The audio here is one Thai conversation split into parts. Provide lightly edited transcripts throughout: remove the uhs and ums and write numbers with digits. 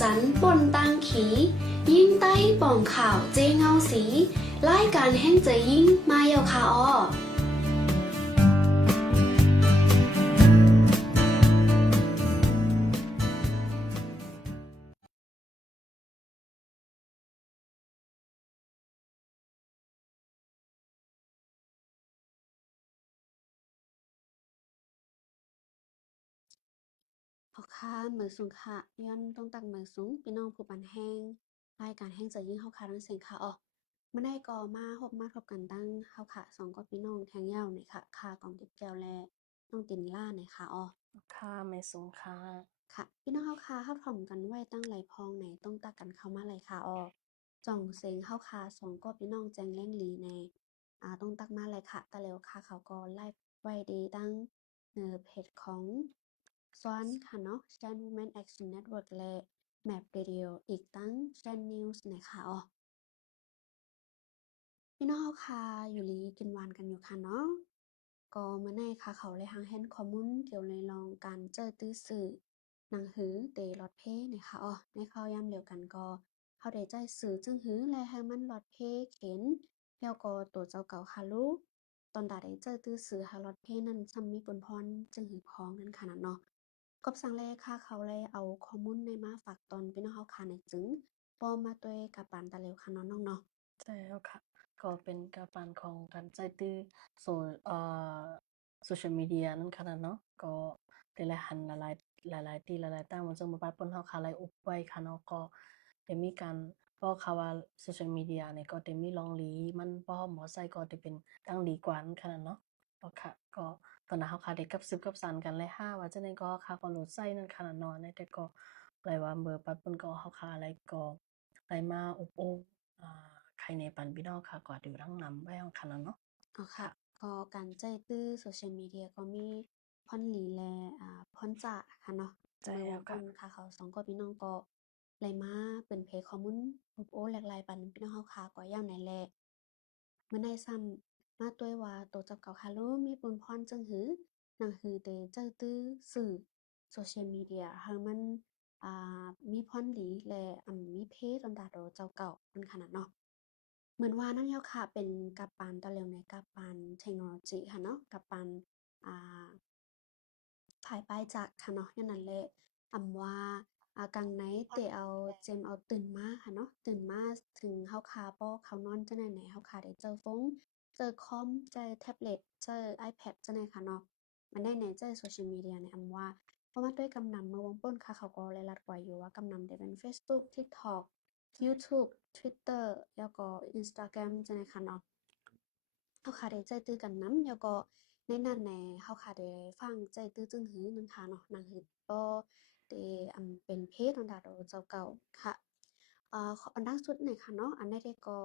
จันป่นตังขียิ่งใต้ป่องข่าวเจเงาสีรายการแห่งใจยิ่งมาเยาคาออพอค้าเหมือนสุงค่ะย้อนต้องตักเหมือนสูงพี่น้องผู้ปันแห้งรายการแห่งใจยิ่งเฮาค่ะทั้งเสียงค่ะออเมื่อได้ก่อมาพบมาทบกันตั้งเฮาค่ะสองก็พี่น้องแทงยาวหน่อยค่ะค่ากองเก็บแก้วแลน้องตินล่าหน่อยค่ะออ ค่ะไม่สูงค่ะค่ะพี่น้องเฮาคาเฮาถ่อมกันไว้ตั้งไหลพองไหนต้องตักกันเข้ามาไหลค่ะออจ่องเซงเฮาคาสองก็พี่น้องแจงเล่งลีในต้องตักมาไหลค่ะตะแล้วค่ะเขาก็ไลฟ์ไว้ดีตั้งเพจของซ้อนค่ะเนาะ Shan Women Action Network และ Map Radio อีกตั้ง Shan News นะคะออ พี่น้องเฮาค่ะอยู่ลีกินหวานกันอยู่ค่ะเนาะก็มื้อในค่ะเขาเลยหังเห็นข้อมูลเกี่ยวในรองการเจอตื้อสื่อหนังหือเตลอดเพเนี่ยค่ะในข่าวยามเดียวกันก็เขาได้ใจสื่อจึงหือและให้มันหลอดเพเข็นแล้วก็ตัวเจ้าเก่าค่ะลูกตอนใดได้เจอตื้อสื่อหาหลอดเพนั้นซ้ำมีปนพรจึงหือพ้องนั่นค่ะเนาะกบสังเลค่ะเขาเลยเอาข้อมูลในมาฝากตอนพี่น้องเฮาค่ะในจึงปอมาตัวยกับปานตะเลวค่ะเนาะน้องเนาะใช่แล้วค่ะก็เป็นการปั่นของการใจตื้อโซโซเชียลมีเดียนั่นขนาดเนาะก็แต่ละหันหลายที่หลายๆตั้งมันจึงมาปะปนเฮาค่ะหลายอุบไว้ค่ะเนาะก็ได้มีการบอกค่ะว่าโซเชียลมีเดียเนี่ยก็ได้มีรองหลีมันบ่หมอไซก็ได้เป็นตั้งดีกว่านั่นขนาดเนาะก็ค่ะก็ตอนนั้นเฮาค่ะได้กับสืบกับสานกันเลยค่ะว่าจังได๋ก็ค่ะก็โหลดไส้นั่นขนาดเนาะในแต่ก็หลายว่าเบอร์ปัดปนก็เฮาค่ะอะไรก็ไหลมาอบโอ้อ่า ใครในปันพี่น้องค่ะก็อยู่ทั้งนำไว้ของคันเนาะอ๋อค่ะค่ะก็การใจตื้อโซเชียลมีเดียก็มีพ่อนหลีแลพ่อนจะค่ะเนาะใจเมื่อแล้วค่ะวันต้นค่ะเขาสองก็พี่น้องก็ไหลมาเปิ่นเพจข้อมูลอบโอ้แหลกหลายปันพี่น้องเฮาค่ะก็อย่างไหนแลเมื่อในซ้ำมาต้วยว่าโตจับเก่าค่ะโลมีปนพรจึงหือหนังหือเตใจตื้อสื่อโซเชียลมีเดียเฮามันอ่มีพ่อนหลีและมีเพจอันดาโดเจ้าเก่ามันขนาดเนาะ เหมือนว่านั่นแล้วค่ะเป็นกัปตันตะเร็วในกัปตันเทคโนโลยีค่ะเนาะกัปตันอ่าภายใต้จากค่ะเนาะอย่างนั้นแหละว่ากังไหนเตเอาเจมเอาตื่นมาค่ะเนาะตื่นมาถึงเฮาคาป้อเขานอนจังได๋ไหนเฮาคาได้เจอฟงเจอคอมเจอแท็บเล็ตเจอ iPad จังได๋ค่ะเนาะมันได้ในเจอ social media ในว่าเพราะว่าด้วยกำนำเมื่อวงป้นค่ะเขาก็เลยรัดไว้อยู่ว่ากำนำได้เป็น Facebook TikTok YouTube Twitter แล้วก็ Instagram จังได๋ค่ะเนาะ เฮาค่ะได้ใจตื้อกันนำแล้วก็ในนั้นแหน่เฮาค่ะได้ฟังใจตื้อจึงหือนึงค่ะเนาะหนังหือก็ได้เป็นเพจอันดาโดเจ้าเก่าค่ะขออันดังสุดนี่ค่ะเนาะอันใดได้ก็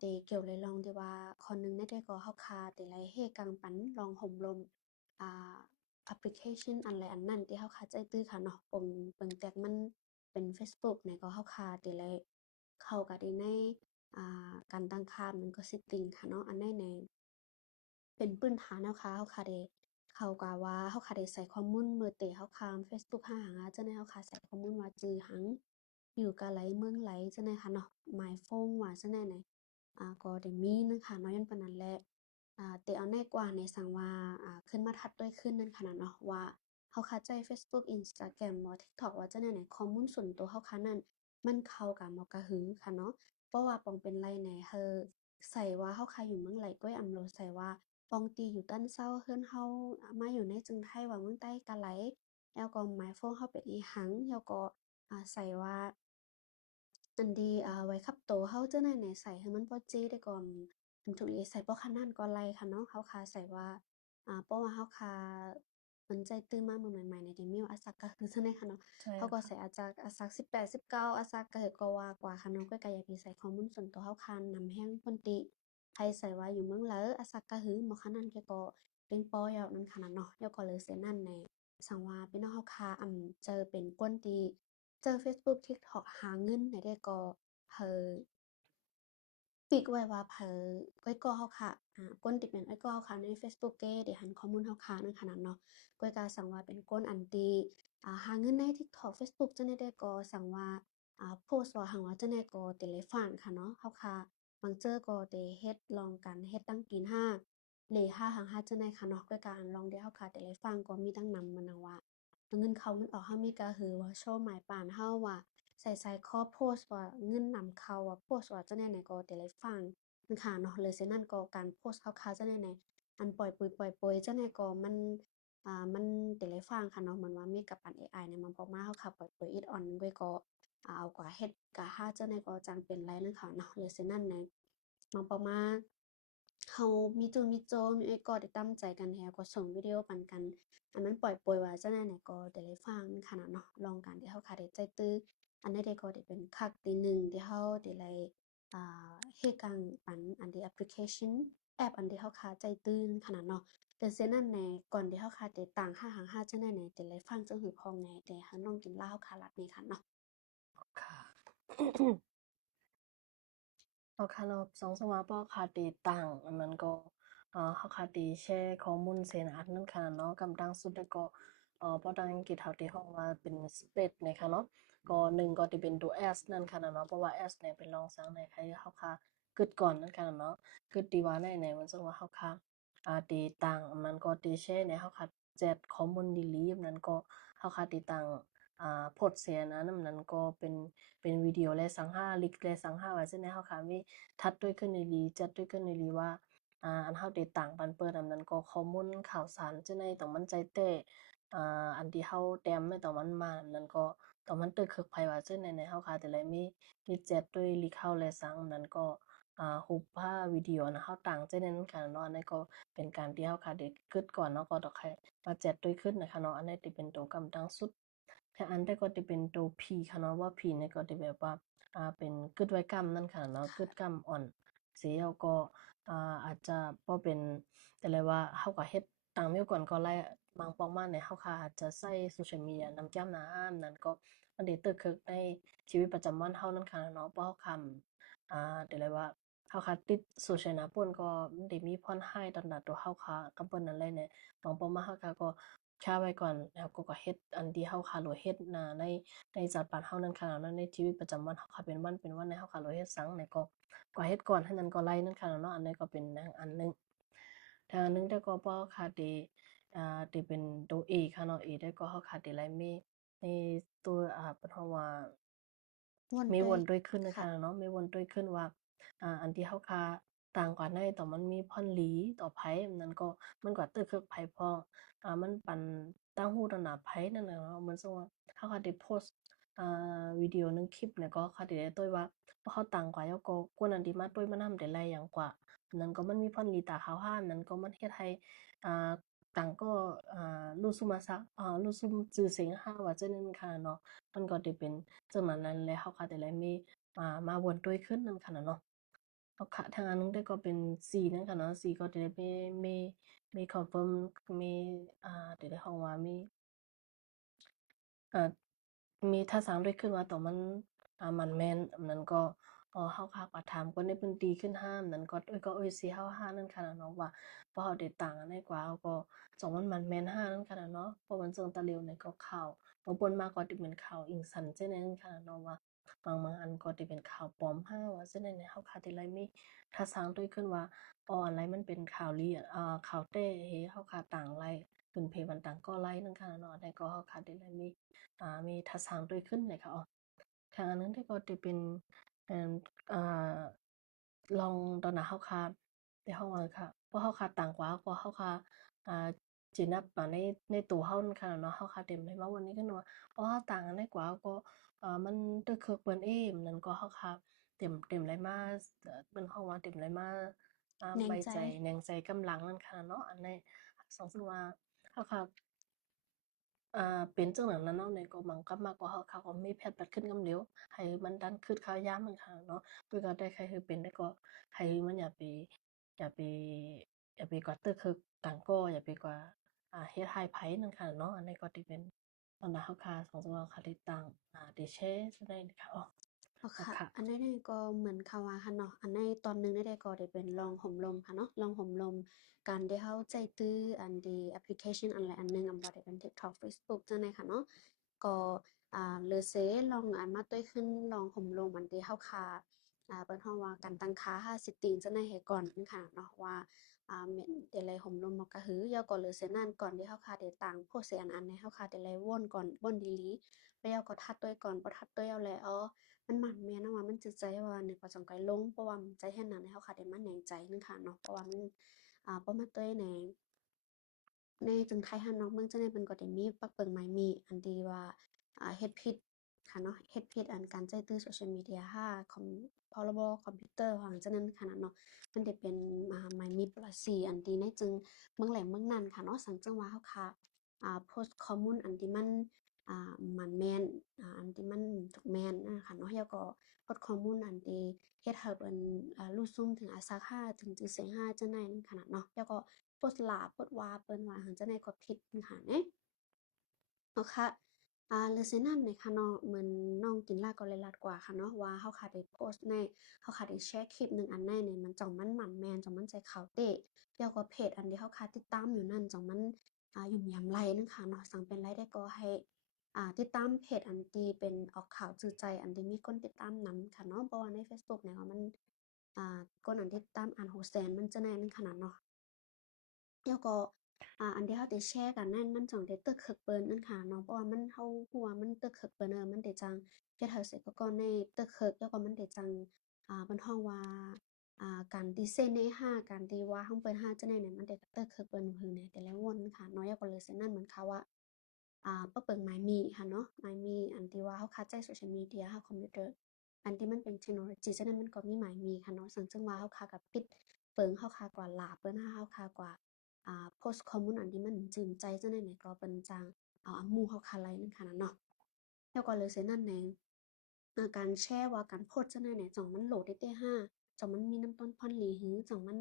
ได้เกี่ยวเลยลองที่ว่าข้อหนึ่งในได้ก็เฮาค่ะได้ไลเฮกังปันลองห่มลมอ่าแอปพลิเคชันอันใดอันนั้นที่เฮาค่ะใจตื้อค่ะเนาะปงเบิ่งแตกมันเป็นเฟซบุ๊กนี่ก็เฮาค่ะได้ไลเข้าก็ได้ในการตั้งค่ามันก็ setting ค่ะเนาะอันใดใน เป็นปื้นฐานแนวค้าเฮาค่ะได้เขาก็ว่าเฮาค่ะได้ใส่ข้อมูลมื้อเตะเฮาค้ามเฟซบุ๊กหาหาจั่งใดเฮาค่ะใส่ข้อมูลว่าจื้อหังอยู่กะไหลเมืองไหลจั่งใดค่ะเนาะหมายฟงว่าจั่งใดไหนก็ได้มีนึงค่ะเนาะย้อนปานนั้นแหละเตะเอาแน่กว่าในสังว่าขึ้นมาทัดด้วยขึ้นนั่นค่ะน่ะเนาะว่าเฮาค่ะใจเฟซบุ๊ก Instagram บ่ TikTok ว่าจั่งใดไหนข้อมูลส่วนตัวเฮาค่ะนั้นมันเข้ากับบ่กะหือค่ะเนาะเพราะว่าปองเป็นไรแหน่ใส่ว่าเฮาค่ะอยู่เมืองไหลก้อยอำโลใส่ว่า ปองตีอยู่ตั้นเศร้าเฮือนเฮามาอยู่ในจึงไทยว่าเมืองใต้กะไหลแล้วก็หมายโฟงเฮาเป็นอีหังแล้วก็ใส่ว่าอันดีไว้ครับโตเฮาจั่งใดแหน่ใส่ให้มันบ่เจได้ก่อนอันทุลีใส่บ่คันนั้นก็ไลค่ะเนาะเฮาคาใส่ว่าเพราะว่าเฮาคามันใจตื้อมามื้อใหม่ๆเนี่ยได้มีว่าอาซักก็คือจั่งใดค่ะเนาะใช่แล้วค่ะเขาก็ใส่อาจากอาซัก18 19อาซักก็คือก็ว่ากว่าค่ะเนาะก็อยากสิใส่ข้อมูลส่วนตัวเฮาคานนำแรงพ้นติไผใส่ว่าอยู่เมืองเหลออาซักก็หือบ่คันนั้นแกก็เป็นปอยอกนั้นขนาดเนาะแล้วก็เลยเสียนั่นแหน่สังว่าพี่น้องเฮาคาเจอเป็นกวนตีเจอ Facebook TikTok หาเงินได้ก็เฮอ ปิกไว้ว่าเผอก้อยก็เฮาค่ะก้นติเป็นอ้อยก็เฮาค่ะในเฟซบุ๊กเก้เดี๋ยวหันข้อมูลเฮาค่ะนั่นขนาดเนาะก้อยก็สั่งว่าเป็นก้นอันตีหาเงินใน TikTok Facebook จังได๋ก็สั่งว่าโพสต์ว่าหังว่าจังได๋ก็เตเลยฟังค่ะเนาะเฮาค่ะบางเจอก็เตเฮ็ดลองกันเฮ็ดตั้งกินห้าเลห้าหังห้าจังได๋ค่ะเนาะก้อยก็อันลองเดี๋ยวเฮาค่ะเตเลยฟังก็มีตั้งนำมันนะว่าเงินเข้าเงินออกเฮามีก็คือว่าโชว์หมายปานเฮาว่าใส่ๆข้อโพสต์ว่าเงินนำเข้าว่าโพสต์ว่าจังได๋ไหนก็เตเลยฟัง ค่ะเนาะเลยเซนั่นก็การโพสต์คร่าวๆจะในอันปล่อยปุยปล่อยปอยจะในก็มันเดี๋ยวเลยฟังค่ะเนาะเหมือนว่ามีกับอัน AI เนี่ยมันพอมาเฮาค่ะปล่อยปอยอิดออนด้วยก็เอากว่าเฮ็ดกะห้าจะในก็จังเป็นไรนั่นค่ะเนาะเลยเซนั่นในมันพอมาเฮามีจูนมีโจมีไอ้ก็ได้ตั้งใจกันแฮก็ส่งวิดีโอปันกันอันนั้นปล่อยปอยว่าจะในไหนก็เดี๋ยวเลยฟังค่ะเนาะลองกันเดี๋ยวเฮาค่ะได้ใจตื้ออันนี้เดก็ได้เป็นคักตีหนึ่งที่เฮาได้เลย เฮ็ดการปันอันที่แอปพลิเคชันแอปอันที่เฮาคาใจตื่นขนาดเนาะแต่เสียนั่นแหน่ก่อนที่เฮาคาได้ต่าง5หาง5จังได๋แหน่แต่เลยฟังจังหือพองแหน่แต่หาน้องกินเหล้าคาลัดนี่ค่ะเนาะค่ะเอาค่ะเนาะ2-3ว่าป้อค่ะตีตั้งอันนั้นก็เฮาค่ะตีแชร์ข้อมูลเสนอันนั้นค่ะเนาะกำดังสุดแล้วก็ป้อดังอังกฤษเฮาที่ฮ้องว่าเป็น spread เนี่ยค่ะเนาะก็หนึ่งก็ที่เป็นตัว S นั่นค่ะเนาะเพราะว่า S เนี่ยเป็นรองสร้างในใครเฮาค่ะกึดก่อนนั่นค่ะเนาะกึดที่ว่าในมันซึ่งว่าเฮาค่ะตีตั้งมันก็ตีแชร์เนี่ยเฮาค่ะแจกข้อมูลดีๆนั้นก็เฮาค่ะตีตั้งโพสต์เสียนะนำนั้นก็เป็นวิดีโอและสังหาลิกและสังหาว่าซั่นแหน่เฮาค่ะมีทัดด้วยขึ้นอีหลีจัดด้วยขึ้นอีหลีว่าอันเฮาได้ตั้งปันเปิดอันนั้นก็ข้อมูลข่าวสารจังได๋ต้องมันใจแต้อันที่เฮาแต้มไว้ต้องมันมาอันนั้นก็ต้องมันตึกคึกไผว่าจั่งใดๆเฮาค่ะแต่ละมีแชตด้วยลิกเฮาและสังนั้นก็รูปภาพวิดีโอนะเฮาตั้งจั่งใดนั้นค่ะเนาะอันนั้นก็เป็นการที่เฮาค่ะได้กึดก่อนเนาะก็ต้องค่อยมาแชตด้วยขึ้นนะคะเนาะอันนั้นที่เป็นตัวกำดังสุด แต่อันแต่ก็จะเป็นตัว P ค่ะเนาะว่า P เนี่ยก็จะแบบว่าเป็นกึดไว้กำนั่นค่ะเนาะกึดค่ะกำอ่อนสีเฮาก็อาจจะบ่เป็นแต่เลยว่าเฮาก็เฮ็ดตามอยู่ก่อนก็ไล่บางปอกมาเนี่ยเฮาค่ะอาจจะใช้ social media นำจ้ำหน้าห้านนั้นก็มันได้ตึกคึกในชีวิตประจำวันเฮานั่นค่ะเนาะเพราะเฮาคแต่เลยว่าเฮาค่ะติด social หน้าเปิ้นก็มันได้มีผ่อนคลายตอนหน้าตัวเฮาค่ะกับเปิ้นนั่นแหละเนี่ยบางปอกมาเฮาก็ชาไว้ก่อนแล้วก็เฮ็ดอันที่เฮาค่ะหรือเฮ็ดในจัดบานเฮานั่นค่ะในชีวิตประจำวันเฮาค่ะเป็นวันในเฮาค่ะหรือเฮ็ดซังเนี่ยก็เฮ็ดก่อนหั้นนั้นก็ไล่นั่นค่ะเนาะอันนี้ก็เป็นอันหนึ่งถ้าอันหนึ่งแต่ก็บ่ค่ะที่ที่เป็นตัว A ค่ะเนาะ A ได้ก็เฮาค่ะที่ไล่มีตัวเปิ้นเฮาว่าม่วนด้วยมีวนด้วยขึ้นนะค่ะคะเนาะมีวนด้วยขึ้นว่าอันที่เฮาคาต่างกว่าในต่อมันมีพรหลีต่อไผอันนั้นก็มันก็ตึกคึกไผพอมันปันต่างฮู้ต่างหน้าไผนั่นน่ะเนาะเหมือนจั่งว่าเฮาก็ได้โพสต์วิดีโอหนึ่งคลิปเนี่ยก็เขาได้ตุ้ยว่าพอเขาต่างกว่าแล้วก็กวนอันที่มาตุ้ยมานำได้หลายอย่างกว่าอันนั้นก็มันมีพรหลีตาขาวร้านนั้นก็มันเฮ็ดให้อ่าต่างก็รู้สึกมาซักรู้สึกชื่อเสียงเราว่าจั่งนั้นค่ะเนาะ มันก็ได้เป็นจังนั้นนั้นแหละเราก็จะได้มีมาวนด้วยขึ้นนำค่ะเนาะเอาค่ะทางอันนู้นได้ก็เป็นสีนั้นค่ะเนาะสีก็จะได้มีคอนเฟิร์มมีเดี๋ยวได้เราว่ามี อ่ามีท่าทางด้วยขึ้นว่าตรงมันมันแม่นอันนั้นก็เฮาค่ะก็ถามคนที่เพิ่นตีขึ้นห้ามนั้นก็เอ้ยสิเฮาหานั่นค่ะเนาะว่าพอเฮาได้ตังค์อันนี้กว่าเฮาก็สองมันแม่นหานั่นค่ะเนาะเพราะมันเจิงตะหลิวนี่ก็ข่าวบางปนมาก็สิเป็นข่าวอิงสันจังใดนั่นค่ะเนาะว่าบางอันก็สิเป็นข่าวปลอมหาว่าจังใดเนี่ยเฮาค่ะสิไลมีท่าทางด้วยขึ้นว่าอันไหนมันเป็นข่าวลี้ข่าวแท้เฮเฮาค่ะต่างไลขึ้นเพจมันต่างก็ไลนั่นค่ะเนาะอันใดก็เฮาค่ะได้ไลมี มีทัศน์ด้วยขึ้นเลยค่ะอ๋อทางอันนั้นที่ก็จะเป็นเอ่ออ่าลองตอนน่ะเฮาคาในห้องว่าค่ะเพราะเฮาคาต่างกว่าเพราะเฮาคาอ่าจินับในตัวเฮานั่นค่ะเนาะเฮาคาเต็มเลยว่าวันนี้ก็เนาะเพราะเฮาต่างกันได้กว่าก็มันตึกเคิกเปิ้นเอ้มันนั้นก็เฮาคาเต็มเลยมาเปิ้นเฮาว่าเต็มเลยมาไว้แหน่งใจใจแหน่งใจกำลังนั่นค่ะเนาะอันนี้สองซึ่งว่าเฮาคา เป็นจังนั้นน่ะเนาะในก็มังกลับมาก็เขาก็มีแพทย์บัดขึ้นกำเหลวให้มันดันขึ้นข่าวยามมันค่ะเนาะเพื่อก็ได้ใครคือเป็นได้ก็ให้มันอย่าไปอย่าไปกว่าตึกคือต่างก็อย่าไปกว่าเฮ็ดให้ไผนั่นค่ะเนาะอันนี้ก็ที่เป็นตอนนั้นเฮาค่ะของตัวค่ะที่ต่างได้แชร์จั่งใดนี่ค่ะอ้อ ค่ะค่ะอันนี้ก็เหมือนคาวาค่ะเนาะอันในตอนหนึ่งได้ก็ได้เป็นลองห่มลมค่ะเนาะลองห่มลมการได้เข้าใจตื้ออันดีแอปพลิเคชันอันไรอันหนึงอันบ่ได้เป็น TikTok Facebook จังได๋ค่ะเนาะก็หรือเซลองอันมาต้วยขึ้นลองห่มลมอันที่เฮาค่าเปิ้นฮ้องว่าการตั้งค่าsetting จังได๋ให้ก่อนค่ะเนาะว่าแม่นแต่ไรห่มลมก็หือยอก็หรือเซนั้นก่อนที่เฮาค่าได้ตั้งโพสต์อันให้เฮาค่าได้ไรวนก่อนวนดีหลีแล้วยอก็ทัดต้วยก่อนบ่ทัดต้วยเอาแล้ว มันหมั่นแม่นว่ามันจิตใจว่านึกว่าจังไกลงเพราะว่าใจเฮ็ดนั้นให้เฮาค่ะได้มาแหน่งใจนึงค่ะเนาะเพราะว่ามันบ่มาเตยในจึงไทยหั้นเนาะเมืองจังได๋เพิ่นก็ได้มีปักเปิงหมายมีอันที่ว่าเฮ็ดผิดค่ะเนาะเฮ็ดผิดอันการใช้ตื้อ Social Media ค่ะของพรบคอมพิวเตอร์ว่าจังนั้นค่ะเนาะมันได้เป็นหมายมี policy อันที่ในจึงเมืองแหลมเมืองนั้นค่ะเนาะสังจึงว่าเฮาค่ะโพสต์ข้อมูลอันที่มันมันแม่นอันที่มันถูกแม่นนั่นค่ะเนาะแล้วก็โพสต์ข้อมูลอันที่เฮ็ดให้เปิ้นรู้ซุ่มถึงอาซักราถึงจื่อเสียงราจั่งใดนั่นขนาดเนาะแล้วก็โพสต์หลาโพสต์ว่าเปิ้นว่าหั้นจั่งใดก็ผิดหั้นค่ะแหน เนาะค่ะแล้วเซนั้นเนี่ยค่ะเนาะเหมือนน้องกินลาก็เลยลัดกว่าค่ะเนาะว่าเฮาค่ะได้โพสต์ในเฮาค่ะได้แชร์คลิปหนึ่งอันในเนี่ยมันจ่องมันหมั่นแม่นจ่องมันใจเขาเตะแล้วก็เพจอันที่เฮาค่ะติดตามอยู่นั่นจ่องมันยุ่มยำไรนึงค่ะเนาะสั่งเป็นไรได้ก็ให้ติดตามเพจอันที่เป็นออกข่าวจือใจอันที่มีคนติดตามนำค่ะเนาะเพราะว่าในเฟซบุ๊กเนี่ยว่ามันคนอันที่ติดตามอัน600,000มันจะแน่นึงขนาดเนาะ แล้วก็อันที่เราได้แชร์กันนั่นมันจั่งได้ตึกคึกเปิ้นนั่นค่ะเนาะเพราะว่ามันเรารู้ว่ามันตึกคึกเปิ้นมันได้จั่งเฮ็ดให้เกษตรกรได้ตึกคึกแล้วก็มันได้จั่งเพิ่นเราว่าการที่เซ็นในห้างการที่ว่าเราเปิดห้างจั่งใดเนี่ยมันได้ตึกคึกเปิ้นหึงแหน่แต่ละวันค่ะเนาะแล้วก็เลยฉะนั้นเหมือนเขาว่าบ่เปิงหมายมีค่ะเนาะหมายมีอันที่ว่าเราเข้าใจ Social Media เราคอมพิวเตอร์อันที่มันเป็นเทคโนโลยีฉะนั้นมันก็มีหมายมีค่ะเนาะซึ่งว่าเราค่ากับปิดเปิงเราค่ากว่าหลาเปิ้นเราค่ากว่า โพสต์ข้อมูลอันที่มันจื่นใจจังได๋เนี่ยก็เป็นจั่งหมู่เขาคาไลนั่นค่ะนะเนาะแล้วก็เลยเสียนั่นแหน่การแชร์ว่าการโพสต์จังได๋เนี่ยจ่องมันโหลดได้แต่ห้าจ่องมันมีน้ำต้นพ่อนหลีหือจ่องมัน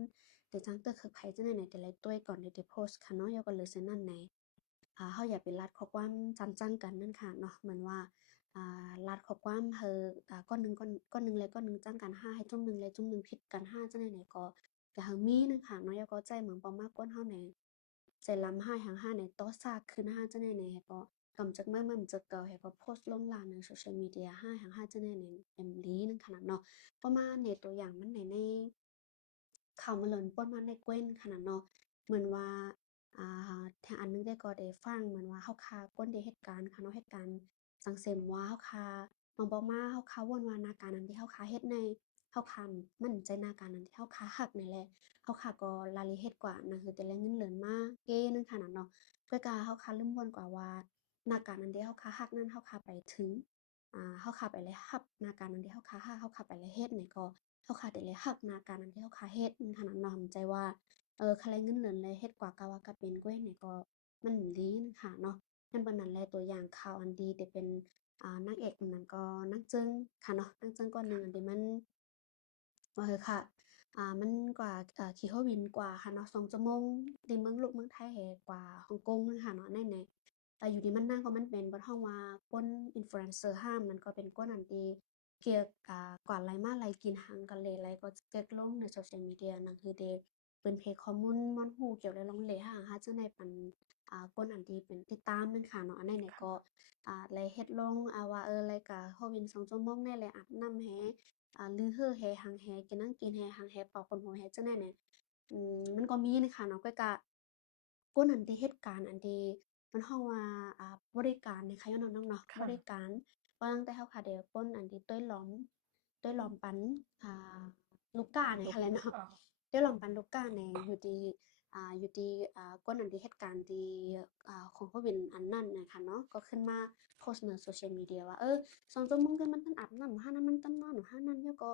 ได้จั่งเตอคือไผจังได๋เนี่ยแต่ละตัวยก่อนได้โพสต์ค่ะเนาะแล้วก็เลยเสียนั่นแหน่เฮาอย่าไปลัดข้อความจั่งกันนั่นค่ะเนาะเหมือนว่าลัดข้อความก้อนหนึ่งก้อนหนึ่งเลยก้อนหนึ่งจั่งกันห้าให้จุ่มหนึ่งเลยจุ่มหนึ่งผิดกันห้าจังได๋เนี่ยก็หังมีนึงค่ะเนาะแล้วก็ใจเหมือนประมาณกวนเฮาแหน่ ใจลำห้าแห่งห้าในโต๊ะซากคืนห้าจะในก็กำจักเมื่อมันจะเก่าแห่ก็โพสต์ลงลานในโซเชียลมีเดียห้าแห่งห้าจะในเอ็มลีนึงขนาดเนาะประมาณในตัวอย่างมันในข่าวมาเลยป้นมาในเกว้นขนาดเนาะเหมือนว่าทางอันนึงได้ก็ได้ฟังเหมือนว่าเฮาคาก้นในเหตุการณ์ค่ะเนาะเหตุการณ์สังเสมว่าเฮาคาน้องบอกมาเฮาคาวนวานาการนั้นที่เฮาคาเฮ็ดในเฮาคามั่นใจนาการนั้นที่เฮาคาฮักนี่แหละ เขาค่ะก็รายละเอียดกว่านะคือแต่ละเงินเหลือนมากเก้นึงขนาดเนาะเพื่อกาเขาค่ะลืมบ่นกว่าว่านาการนั้นที่เขาค่ะฮักนั้นเขาค่ะไปถึงเขาค่ะไปเลยฮับนาการนั้นที่เขาค่ะฮักเขาค่ะไปเลยเฮ็ดนี่ก็เขาค่ะได้เลยฮักนาการนั้นที่เขาค่ะเฮ็ดนึงขนาดเนาะเข้าใจว่าคันไรเงินเหลือนเลยเฮ็ดกว่ากะว่าก็เป็นกวยนี่ก็มันดีนึงค่ะเนาะนั่นเบิ่นนั้นแลตัวอย่างข่าวอันดีแต่เป็นนางเอกคนนั้นก็นางเจิงค่ะเนาะนางเจิงก็หนึ่งอันที่มันว่าเถอะค่ะ มันกว่าขี่เครื่องบินกว่าค่ะเนาะ2 ชั่วโมงในเมืองลูกเมืองไทยแฮ่กว่าฮ่องกงนึงค่ะเนาะในอยู่ดีมันนั่งก็มันเป็นบ่ฮ้องว่าคน influencer ห้ามมันก็เป็นคนอันที่เกี่ยวกว่าไลมาไลกินหังกันเลยไลก็เก๊กลงใน social media นั่นคือเดเปิ้นเพจข้อมูลม่อนฮู้เกี่ยวเลยลงเลยหาหาจั่งใดปันคนอันที่เป็นติดตามนึงค่ะเนาะอันนั้นเนี่ยก็ไลเฮ็ดลงว่าไลก็เครื่องบิน2 ชั่วโมงแน่เลยอาบน้ำแฮ ลือเฮ่อแฮหังแฮกินนั่งกินแฮหังแฮเป่าคนหัวแฮจังได๋เนี่ยมันก็มีนะคะเนาะก็คนอันที่เหตุการณ์อันที่มันเฮาว่าบริการในคะย้อนน้องๆเนาะบค่ะริการว่าตั้งแต่เฮาค่ะได้คนอันที่ต้วยหลอมปันอ่าลูกก้าเนี่ยลูกหั้นแหละเนาะอ๋อต้วยหลอมปันลูกก้าเนี่ยอยู่ที่คนอันที่เหตุการณ์ที่ของเครื่องบินอันนั้นน่ะค่ะเนาะก็ขึ้นมาโพสต์ใน social media ว่า2 ชั่วโมงคือมันต้องอาบน้ำห้านั้นมันต้องนอนห้านั้นแล้วก็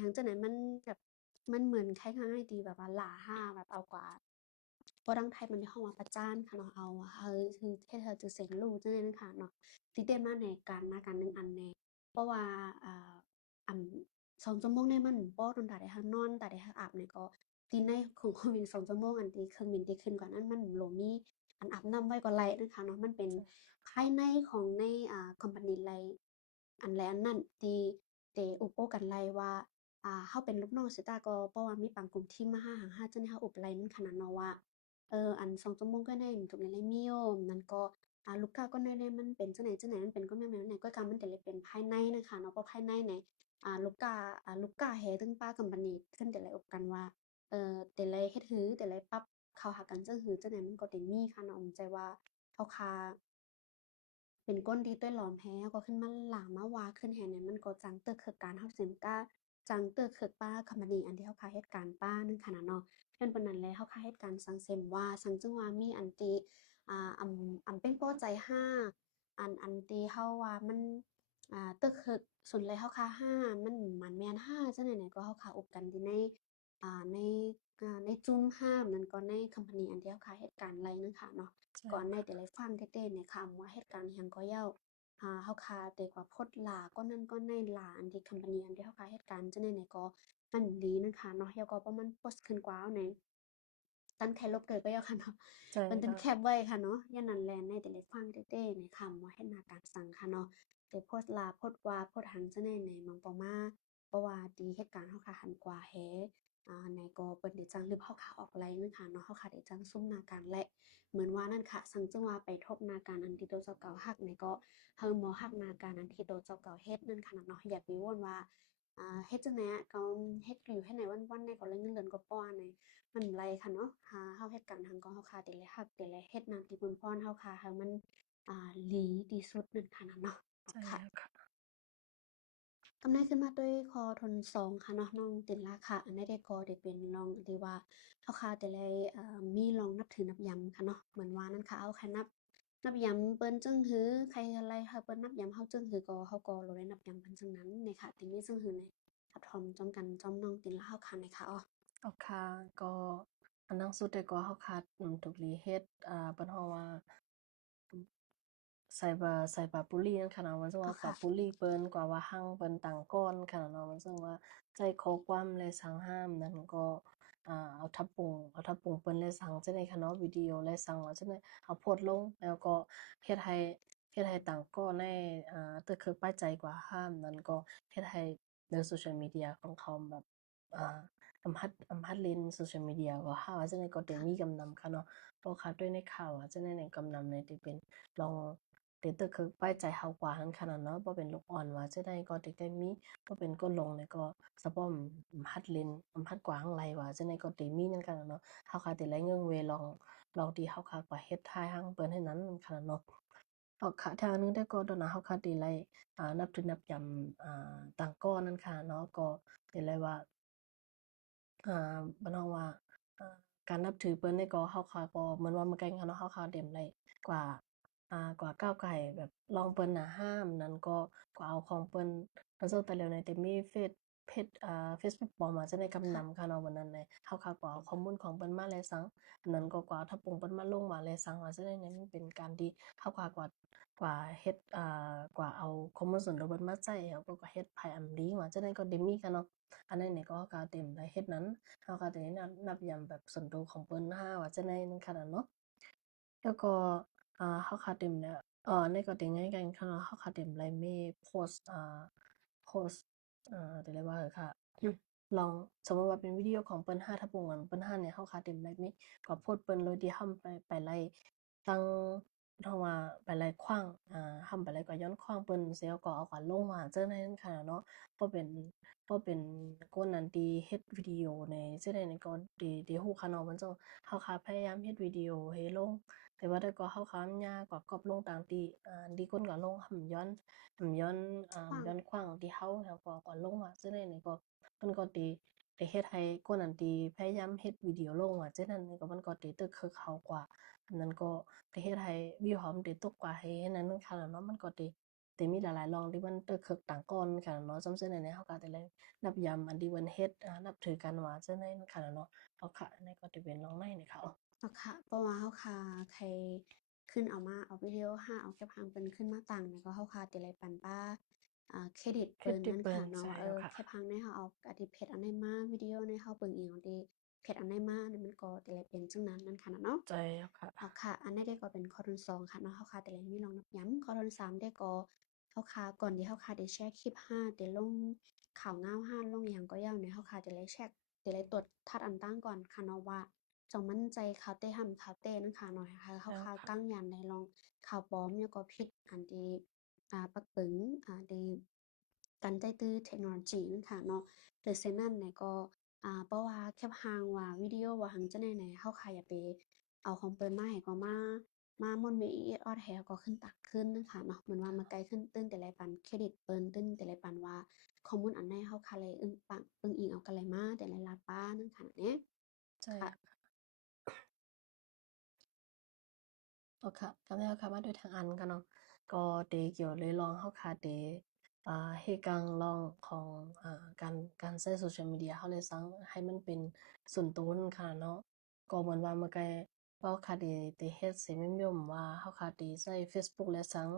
หลังจากนั้นมันแบบมันเหมือนคล้ายๆที่แบบว่าหลาห้าแบบเอากว่าเพราะดังไทยมันมีคำว่าประจานค่ะเนาะเอาเฮาคือเฮ็ดให้จือเสียงรู้จังซี้น่ะค่ะเนาะที่ได้มาในการหนึ่งอันแน่เพราะว่าอั่น2 ชั่วโมงเนี่ยมันบ่โดนตาได้เรานอนตาได้เราอาบนี่ก็ที่ในของเครื่องบิน2 ชั่วโมงอันที่เครื่องบินที่ขึ้นกว่านั้นมันบ่มีอันอาบน้ำไว้ก็ไลนะคะเนาะมันเป็นภายในของในคอมพานีไลอันและอันนั้นที่ เตอุบโอ้กันไลว่าเฮาเป็นลูกน้องสิตาก็เพราะว่ามีบางกลุ่มที่มาหาหางหาจนเฮาอุบไลนั่นขนาดเนาะว่าอัน2ชั่วโมงก็ได้ถูกในไลมีโยมนั่นก็ลูกค้าก็ได้มันเป็นจังไหนมันเป็นก็แม่นๆไหนก็กรรมมันแต่เลยเป็นภายในนั่นค่ะเนาะเพราะภายในไหนลูกค้าแฮถึงป้ากัมปานีขึ้นแต่เลยอบกันว่าแต่เลยเฮ็ดหือแต่เลยปรับเข้าหากันจังหือจังไหนมันก็ได้มีค่ะเนาะใจว่าเขาคา เป็นก้นที่ต้วยหลอมแพ้ก็ขึ้นมาหลามาวาขึ้นแห่เนี่ยมันก็จังเตึกคือการเฮาสิมกล้าจังเตึกคือป้าคำบัดนี้อันที่เฮาคาเหตุการณ์ป้านึงขนาดเนาะเพิ่นปานนั้นแลเฮาคาเหตุการณ์สังเซ็มว่าสังจึงว่ามีอันที่เป็นพอใจห้าอันที่เฮาว่ามันตึกคือสุดเลยเฮาคาห้ามันมันแม่นห้าจังได๋ๆก็เฮาคาอบกันอยู่ในในในจุ้มห้ามนั้นก็ในคัมพานีอันที่เฮาคาเหตุการณ์ไรนึงค่ะเนาะ ก่อนในแต่ละฟังเต้ๆเนี่ยค่ะว่าเหตุการณ์อิหยังก็เย้าเฮาคาแต่กว่าพดหลาก็นั่นก็ในหลาอันที่คัมพานีอันที่เฮาคาเหตุการณ์จังได๋ๆก็มันดีนั้นค่ะเนาะแล้วก็ประมาณโพสต์ขึ้นกว่าเอาในตั้งแค่ลบเกิดไปแล้วค่ะเนาะใช่มันเป็นค่ะแคปไว้ค่ะเนาะย้อนนั้นแลในแต่ละฟังเต้ๆเนี่ยค่ะว่าเฮ็ดหน้าการสั่งค่ะเนาะแต่โพสต์ลาโพสต์ว่าโพสต์หังจังได๋ในมังปอมาเพราะว่าดีเหตุการณ์เฮาคาหันกว่าแฮในก็เปิ้นได้จังรึบเฮาคาออกไลนั้นค่ะเนาะเฮาคาได้จังซุ่มหน้าการและ เหมือนว่านั่นค่ะสังจังว่าไปทบนาการอันที่โตเจ้าเก่าฮักในก็เฮิงบ่ฮักนาการอันที่โตเจ้าเก่าเฮ็ดนั่นค่ะเนาะอย่าไปว่นว่าเฮ็ดจังได๋อะก็เฮ็ดอยู่ให้ไหนวันๆได้ก็เลยเงินเดือนก็พอในมันไรค่ะเนาะเฮาเฮ็ดกันหั้งก็เฮาคาแต่ละฮักแต่ละเฮ็ดนำที่เพิ่นพรเฮาคาให้มันดีที่สุดนั่นค่ะเนาะใช่ค่ะ แล้วค่ะกำไรขึ้นมาด้วยคอทนสองค่ะเนาะน้องตินราค่ะอันได้ก็ได้เป็นลองที่ว่าเขาค่ะแต่เลยมีลองนับถือนับยำค่ะเนาะเหมือนว่านั่นค่ะเอาแค่นับยำเปิ้นจึงหือใครอะไรค่ะเปิ้นนับยำเฮาจึงหือก็เฮาก็บ่ได้นับยำเพิ่นจึงนั้นเนี่ยค่ะที่มีจึงหือในทับทอมจอมกันจอมน้องตินราเฮาค่ะในค่ะอ้อเอาค่ะก็อันนั้นสุดแต่ก็เฮาคาดถูกหลีเฮ็ดเปิ้นฮ้องว่า Cyber bully นั่นค่ะเนาะมันซึ่งอ้อว่ากว่าค่ะบุลลีเปิ้นกว่าว่าหั้งเปิ้นต่างก้อนค่ะเนาะมันซึ่งว่าใจข้อความและสั่งห้ามนั้นก็เอาทับปรุงเปิ้นและสั่งจั่งใดค่ะเนาะวิดีโอและสั่งว่าจั่งใดเอาโพสต์ลงแล้วก็เฮ็ดให้เฮ็ดให้ต่างก้อนได้ตึกคือป้ายใจกว่าห้ามนั้นก็เฮ็ดให้ใน social media ของเขาแบบอ่าอำหัดเล่น social media ก็หาว่าจั่งใดก็ได้มีค่ะกำนำค่ะเนาะเพราะค่ะด้วยในข่าวว่าจั่งใดในกำนำในที่เป็น ลองเดี๋ยวตึกคือป้ายใจเฮากว่าหั้นขนาดเนาะบ่เป็นลูกอ่อนว่าจะได้ก็ได้มีบ่เป็นก้นลงเลยก็สะป้อมหัดเล่นหัดกว่าหั้งไรว่าจังได๋ก็ได้มีนั่นขนาดเนาะเฮาคาได้ไลเงิงเวลองที่เฮาคากว่าเฮ็ดทายหั้งเปิ้นให้นั้นขนาดเนาะเอาค่ะทางนึงแต่ก็โดนเฮาคาได้ไลนับถือนับยำต่างก้อนั่นค่ะเนาะก็ได้ไลว่า บ้านเราว่าอ่าการนับถือเปิ้นนี่ก็เฮาค่ะก็เหมือนว่ามันใกล้กันเนาะเฮาค่ะเต็มเลยกว่ากว่าก้าวไก่แบบลองเปิ้นน่ะห้ามนั้นก็เอาของเปิ้นมาโซแต่แล้วในแต่มีเฟซบุ๊กปลอมอะจะได้กำนำค่ะค่ะเนาะวันนั้นน่ะเฮาค่ะก็เอาข้อมูลของเปิ้นมาแลซังอันนั้นก็กว่าถ้าปงเปิ้นมาลงมาแลซังว่าจะได้เนี่ยมันเป็นการที่เฮาค่ะกว่าเฮ็ดกว่าเอาข้อมูลส่วนตัวเปิ้นมาใช้เฮาก็เฮ็ดภายอันดีว่าจะได้ก็ได้มีค่ะเนาะอันนั้นนี่ก็กาเต็มได้เฮ็ดนั้น เขาก็จะได้นับยามแบบส่วนตัวของเปิ้นหาว่าจั่งใดนั้นขนาดเนาะแล้วก็เขาคาเต็มแล้วในก็ติงให้กันค่ะเนาะเขาคาเต็มไลเมโพสต์โพสต์จะเรียกว่าค่ะลองสมมุติว่าเป็นวิดีโอของเปิ้นถ้าปรุงอันเปิ้นเราเนี่ยเขาคาเต็มไลเมก็โพสต์เปิ้นโดยที่เราไปไล่ตั้งเราว่าไปไล่ขว้างเราไปไล่ก็ย้อนขว้างเปิ้นเสร็จแล้วก็เอาก็ลงว่าจั่งใดนั้นค่ะเนาะบ่เป็นคนนั้นที่เฮ็ดวิดีโอในจั่งใดนั้นก็ที่รู้ค่ะเนาะมันจะเราค่ะพยายามเฮ็ดวิดีโอให้ลง แต่ว่าแต่ก็เขาค้ำยากกว่ากอบลงต่างที่ดีก้นก็ลงหำย้อนขว้างย้อนขว้างที่เฮาแล้วก็ลงว่าจั่งใดนี่ก็มันก็ได้เฮ็ดให้คนนั้นที่พยายามเฮ็ดวิดีโอลงว่าจั่งนั้นนี่ก็มันก็ได้ตึกคือเขากว่าอันนั้นก็ได้เฮ็ดให้วิวเขามันได้ตกกว่าให้อันนั้นค่ะเนาะมันก็ได้มีหลายๆร่องที่มันตึกคือต่างก่อนค่ะเนาะส่ำซี้นั้นเขาก็ได้เลยนับยำอันที่เพิ่นเฮ็ดนับถือกันว่าจั่งใดค่ะเนาะเอาค่ะอันนี้ก็จะเป็นร่องในนี่ค่ะอ้อค่ะเพราะว่าเฮาคาใครขึ้นเอามาเอาวิดีโอห้าเอาแคปหางเปิ้นขึ้นมาตั้งเนี่ยก็เฮาคาติไลปันป้าเครดิตเฮ็เปิ้นนั่นดที่เปิ้นค่ะเนาะใช่แล้วค่ะ แคปหางในเฮาเอาอดีเพจอันใดมาวิดีโอในเฮาเบิ่งอิหยังที่เพจอันใดมานี่มันก็ติไลเป็นจังนั้นนั่นค่ะเนาะ ใช่แล้วค่ะค่ะอันนี้ได้ก็เป็นข้อที่2ค่ะเนาะเฮาค่ะแต่ละมีลองนับย้ำข้อที่3ได้ก็ เฮาค่ะก่อนที่เฮาค่ะได้แชร์คลิปห้าได้ลงข่าวเงาห้าลงอิหยังก็แล้วเนี่ยเฮาค่ะได้เลยแชกได้เลยตรวจทัดอันตั้งก่อนค่ะเนาะว่าจงมั่นใจข่าวเต้ห่ำข่าวเต้นั้นค่ะเนาะค่ะเฮาเจ้าค่ะค่ะกั้งยันในลองข่าวปลอมแล้วก็ผิดอันที่ปักปึงได้การใจตื้อเทคโนโลยีนั่นค่ะเนาะหรือเช่นนั้นเนี่ยก็เพราะว่าแคปหางว่าวิดีโอว่าหังจะไหนไหนเฮาค่ะอย่าไปเอาของเปิ้นมาให้ก็มาม่วนเมอีออดแฮก็ขึ้นตักขึ้นนั่นค่ะเนาะเหมือนว่ามาไกลขึ้นตื้นแต่ไรปันเครดิตเปิ้นตื้นแต่ไรปันว่าข้อมูลอันใดเฮาค่ะเลยอึ้งปังอึ้งอิงเอากันเลยมาแต่ไรลาป้านั่นค่ะเนี่ยใช่ค่ะโอเคก็แล้วค่ะมาด้วยทางอันกันเนาะก็เดเกี่ยวเลยลองเฮาค่ะเดเฮ็ดการลองของการใช้โซเชียลมีเดียเฮาเลยสังให้มันเป็นส่วนตัวนั่นค่ะเนาะก็เหมือนว่าเมื่อไกเฮาค่ะได้เฮ็ดสิแม่นยมว่าเฮาค่ะได้ใช้ Facebook และสัง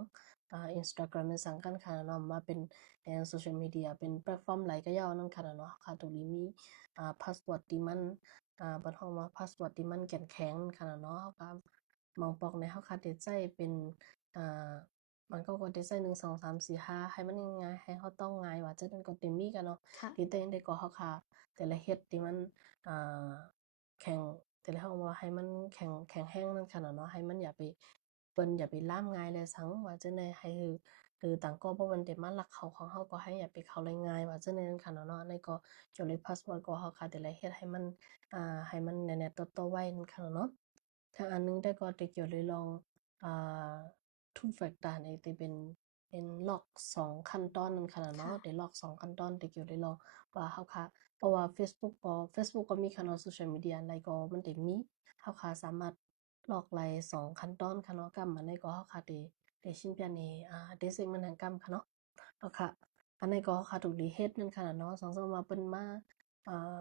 Instagram และสังกันค่ะเนาะมาเป็นโซเชียลมีเดียเป็นแพลตฟอร์มหลายก็ยาวนั่นค่ะเนาะค่ะตรงนี้มีพาสเวิร์ดที่มันบ่ฮ้องว่าพาสเวิร์ดที่มันแข็งแข็งค่ะเนาะเฮาก็ มองปอกในเฮาคัดเดใจเป็นอ่ามันก็กดได้ใช้1 2 3 4 5ให้มันง่ายๆให้เฮาต้องง่ายว่าจะนั้นก็เต็มมีกันเนาะค่ะที่แต่งได้ก็เฮาค่ะแต่ละเฮ็ดที่มันอ่าแข็งแต่ละเฮาว่าให้มันแข็งแรงนั่นค่ะเนาะให้มันอย่าไปเปิ้นอย่าไปล่ามง่ายเลยซังว่าจั่งใดให้คือต่างก็บ่มันได้มาลักเข้าของเฮาก็ให้อย่าไปเข้าได้ง่ายว่าจั่งใดนั่นค่ะเนาะอันนี้ก็เกี่ยวเลยพาสเวิร์ดก็เฮาค่ะแต่ละเฮ็ดให้มันแน่ๆโตๆไว้นั่นค่ะเนาะ ทางอันนึงได้ก็ติเกี่ยวเลยลองอ่าทุนแฟกตานี่ติเป็นล็อก2ขั้นตอนนั่นค่ะเนาะค่ะได้ล็อก2ขั้นตอนติเกี่ยวได้ลองว่าเฮาค่ะเพราะว่า Facebook ก็มีค่ะเนาะโซเชียลมีเดียอันใดก็มันได้มีเฮาค่ะสามารถล็อกได้2ขั้นตอนค่ะเนาะกำอันใดก็เฮาค่ะได้ชินเปียนี่ได้สิ่งมันหั้นกำค่ะเนาะเฮาค่ะอันใดก็เฮาค่ะถูกดีเฮ็ดนั่นค่ะเนาะสองสามว่าเปิ้นมาอ่า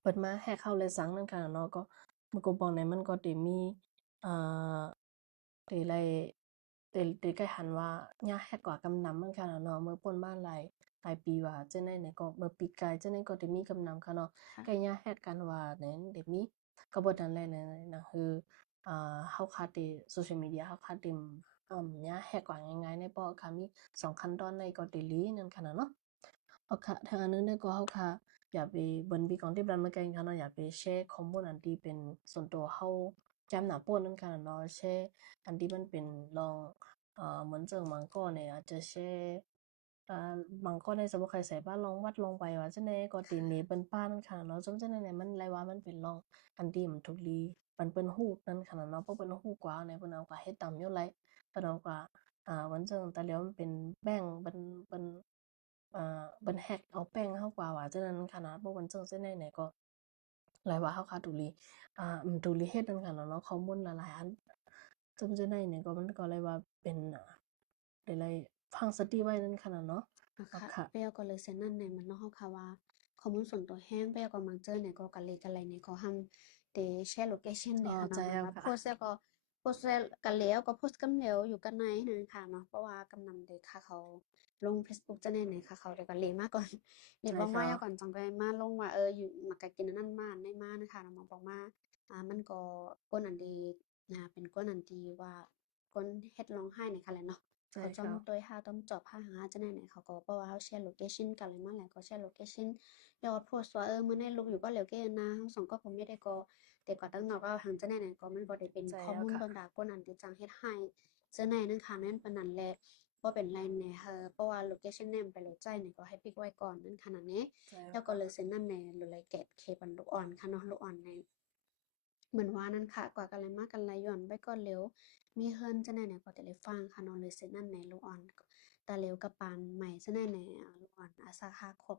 เปิดมาให้เข้าเลยสังนั่นค่ะเนาะก็มันก็บอกในมันก็ได้มีอ่าได้ไลได้ใกล้หันว่าญาแฮกกว่ากำนำมันค่ะเนาะเมื่อป่นมาหลายปีว่าจังได๋เนี่ยก็เมื่อปีกายจังได๋ก็ได้มีกำนำค่ะเนาะค่ะใกล้ญาแฮกกันว่าแหนได้มีก็บ่ทันแลนะคือเฮาคาได้โซเชียลมีเดียเฮาคาได้ญาแฮกกว่าง่ายๆในปอค่ะมี2ขั้นตอนในก็ได้ลีนั่นค่ะเนาะ ค่ะทางอันนึงเนี่ยก็เฮาค่ะอย่าไปบนปีก่อนที่มันมาแกงค่ะเนาะอย่าไปแชร์ข้อมูลอันที่เป็นส่วนตัวเฮาจำหน้าโพสต์นั้นค่ะเนาะแชร์อันที่มันเป็นลองเหมือนเจิงบางก้อนเนี่ยอาจจะแชร์บางก้อนในสมมุติใครใส่บ้านลองวัดลงไปว่าจังได๋ก็ติหนีเปิ้นป้านั่นค่ะเนาะจนจังได๋เนี่ยมันไลว่ามันเป็นลองอันที่มันถูกลีมันเปิ้นฮู้นั่นค่ะเนาะเพราะเปิ้นฮู้กว่าเนี่ยเปิ้นเอาก็เฮ็ดตามอยู่ไลเปิ้นเอาก็วันเจิงแต่แล้วมันเป็นแป้งเปิ้น บันแฮกเอาแป้งเฮากว่าว่าจั่งนั้นขนาดบ่วันเจิงจั่งใดเนี่ยก็หลายว่าเฮาค่ะตุลีตุลีเฮ็ดนั่นค่ะเนาะข้อมูลหลายๆอันจั่งใดเนี่ยก็มันก็เลยว่าเป็นหลายๆพังสติไว้นั่นค่ะเนาะค่ะค่ะเปียก็เลยเซ็นนั่นในมันเนาะเฮาค่ะว่าข้อมูลส่วนตัวแห้งเปียก็มักเจอเนี่ยก็กะเลยกะไรเนี่ยก็หั้นเตแชร์โลเคชันอ๋อเนี่ยค่ะใจเนาะเหมือนว่าโพแล้วค่ะสต์แล้วก็โพสต์แล้วกันแล้วก็โพสต์กันแล้วอยู่กันในนั่นค่ะเนาะเพราะว่ากำนำเด็กค่ะเขาลง Facebook จะแน่ไหนค่ะเขาเดี๋ยวก็เลยมาก่อนเลยใช่บอกมาค่ะก่อนจังไปมาลงว่าอยู่มากะกินอันนั้นมาอันได้มานะคะแล้วมาบอกมามันก็ก้นอันดีเป็นก้นอันดีว่าก้นเฮ็ดร้องไห้ในค่ะแหละเนาะ ใช่เขาจอมค่ะตัวหาต้อมจอบหาหาจะไหนไหนเขาก็บอกว่าเขาแชร์โลเคชันกันเลยมาแหละก็แชร์โลเคชันยอดโพสต์ว่ามื้อนี้ลงอยู่ก็เหลียวเก้นะทั้งสองก็ผมไม่ได้ก็แต่ก็ตั้งนอกก็หังจะไหนไหนก็มันบ่ได้เป็นใจข้อมูลแล้วค่ะเบิ่งดากนอันที่จังเฮ็ดให้จะไหนนึงค่ะนั่นปานนั้นแหละบ่เป็นไรแหน่เพราะว่าโลเคชันแนมไปโหลดใจนี่ก็ให้ปิกไว้ก่อนนั่นขนาดนี้ใจแล้วค่ะแล้วก็เลยเซ็นนั่นแหน่หรือเลยแกะเคปันลูกอ่อนค่ะเนาะลูกอ่อนใน เหมือนว่านั่นค่ะกว่ากันเลยมากกันเลยย้อนไปก่อนเร็วมีเฮิรนจะแน่เนี่ยก็แต่เลยฟังค่ะนอนเลยเสร็จนั่นในลูกอ่อนตาเร็วกับปานใหม่จะแน่ในลูกอ่อนอาสาขาครบ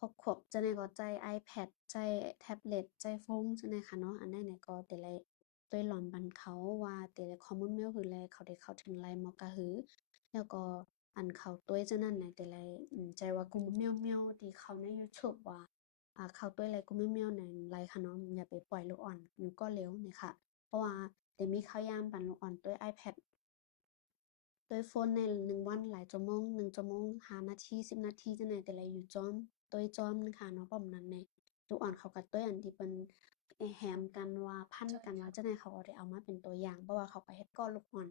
6 ขวบจะในก็ใจ iPad ใจแท็บเล็ตใจโฟงจะในค่ะเนาะอันนั้นเนี่ยก็แต่เลยตัวหลอนบันเขาว่าแต่ละคอมมอนเมลคือแลเขาได้เข้าถึงไรมอกะหือแล้วก็อันเขาตัวจะนั่นไหนแต่ไรใจว่ากุมเมียวเมียวที่เขาใน YouTube ว่า เข้าตัวไรก็ไม่เมียวในไรค่ะเนาะอย่าไปปล่อยลูกอ่อนอยู่ก็เร็วเนี่ยค่ะเพราะว่าเดี๋ยวมีข้าวยามปั่นลูกอ่อนด้วย iPad ด้วยโฟนใน1 วันหลายชั่วโมง1 ชั่วโมง5 นาที10 นาทีจังไหนแต่ละอยู่จอมตัวจอมนะคะเนาะประมาณนั้นแหละลูกอ่อนเขาก็ตัวอันที่เป็นแฮมกันว่าพันใช่กันว่าค่ะจังไหนเขาก็ได้เอามาเป็นตัวอย่างเพราะว่าเขาก็เฮ็ดก้อนลูกอ่อน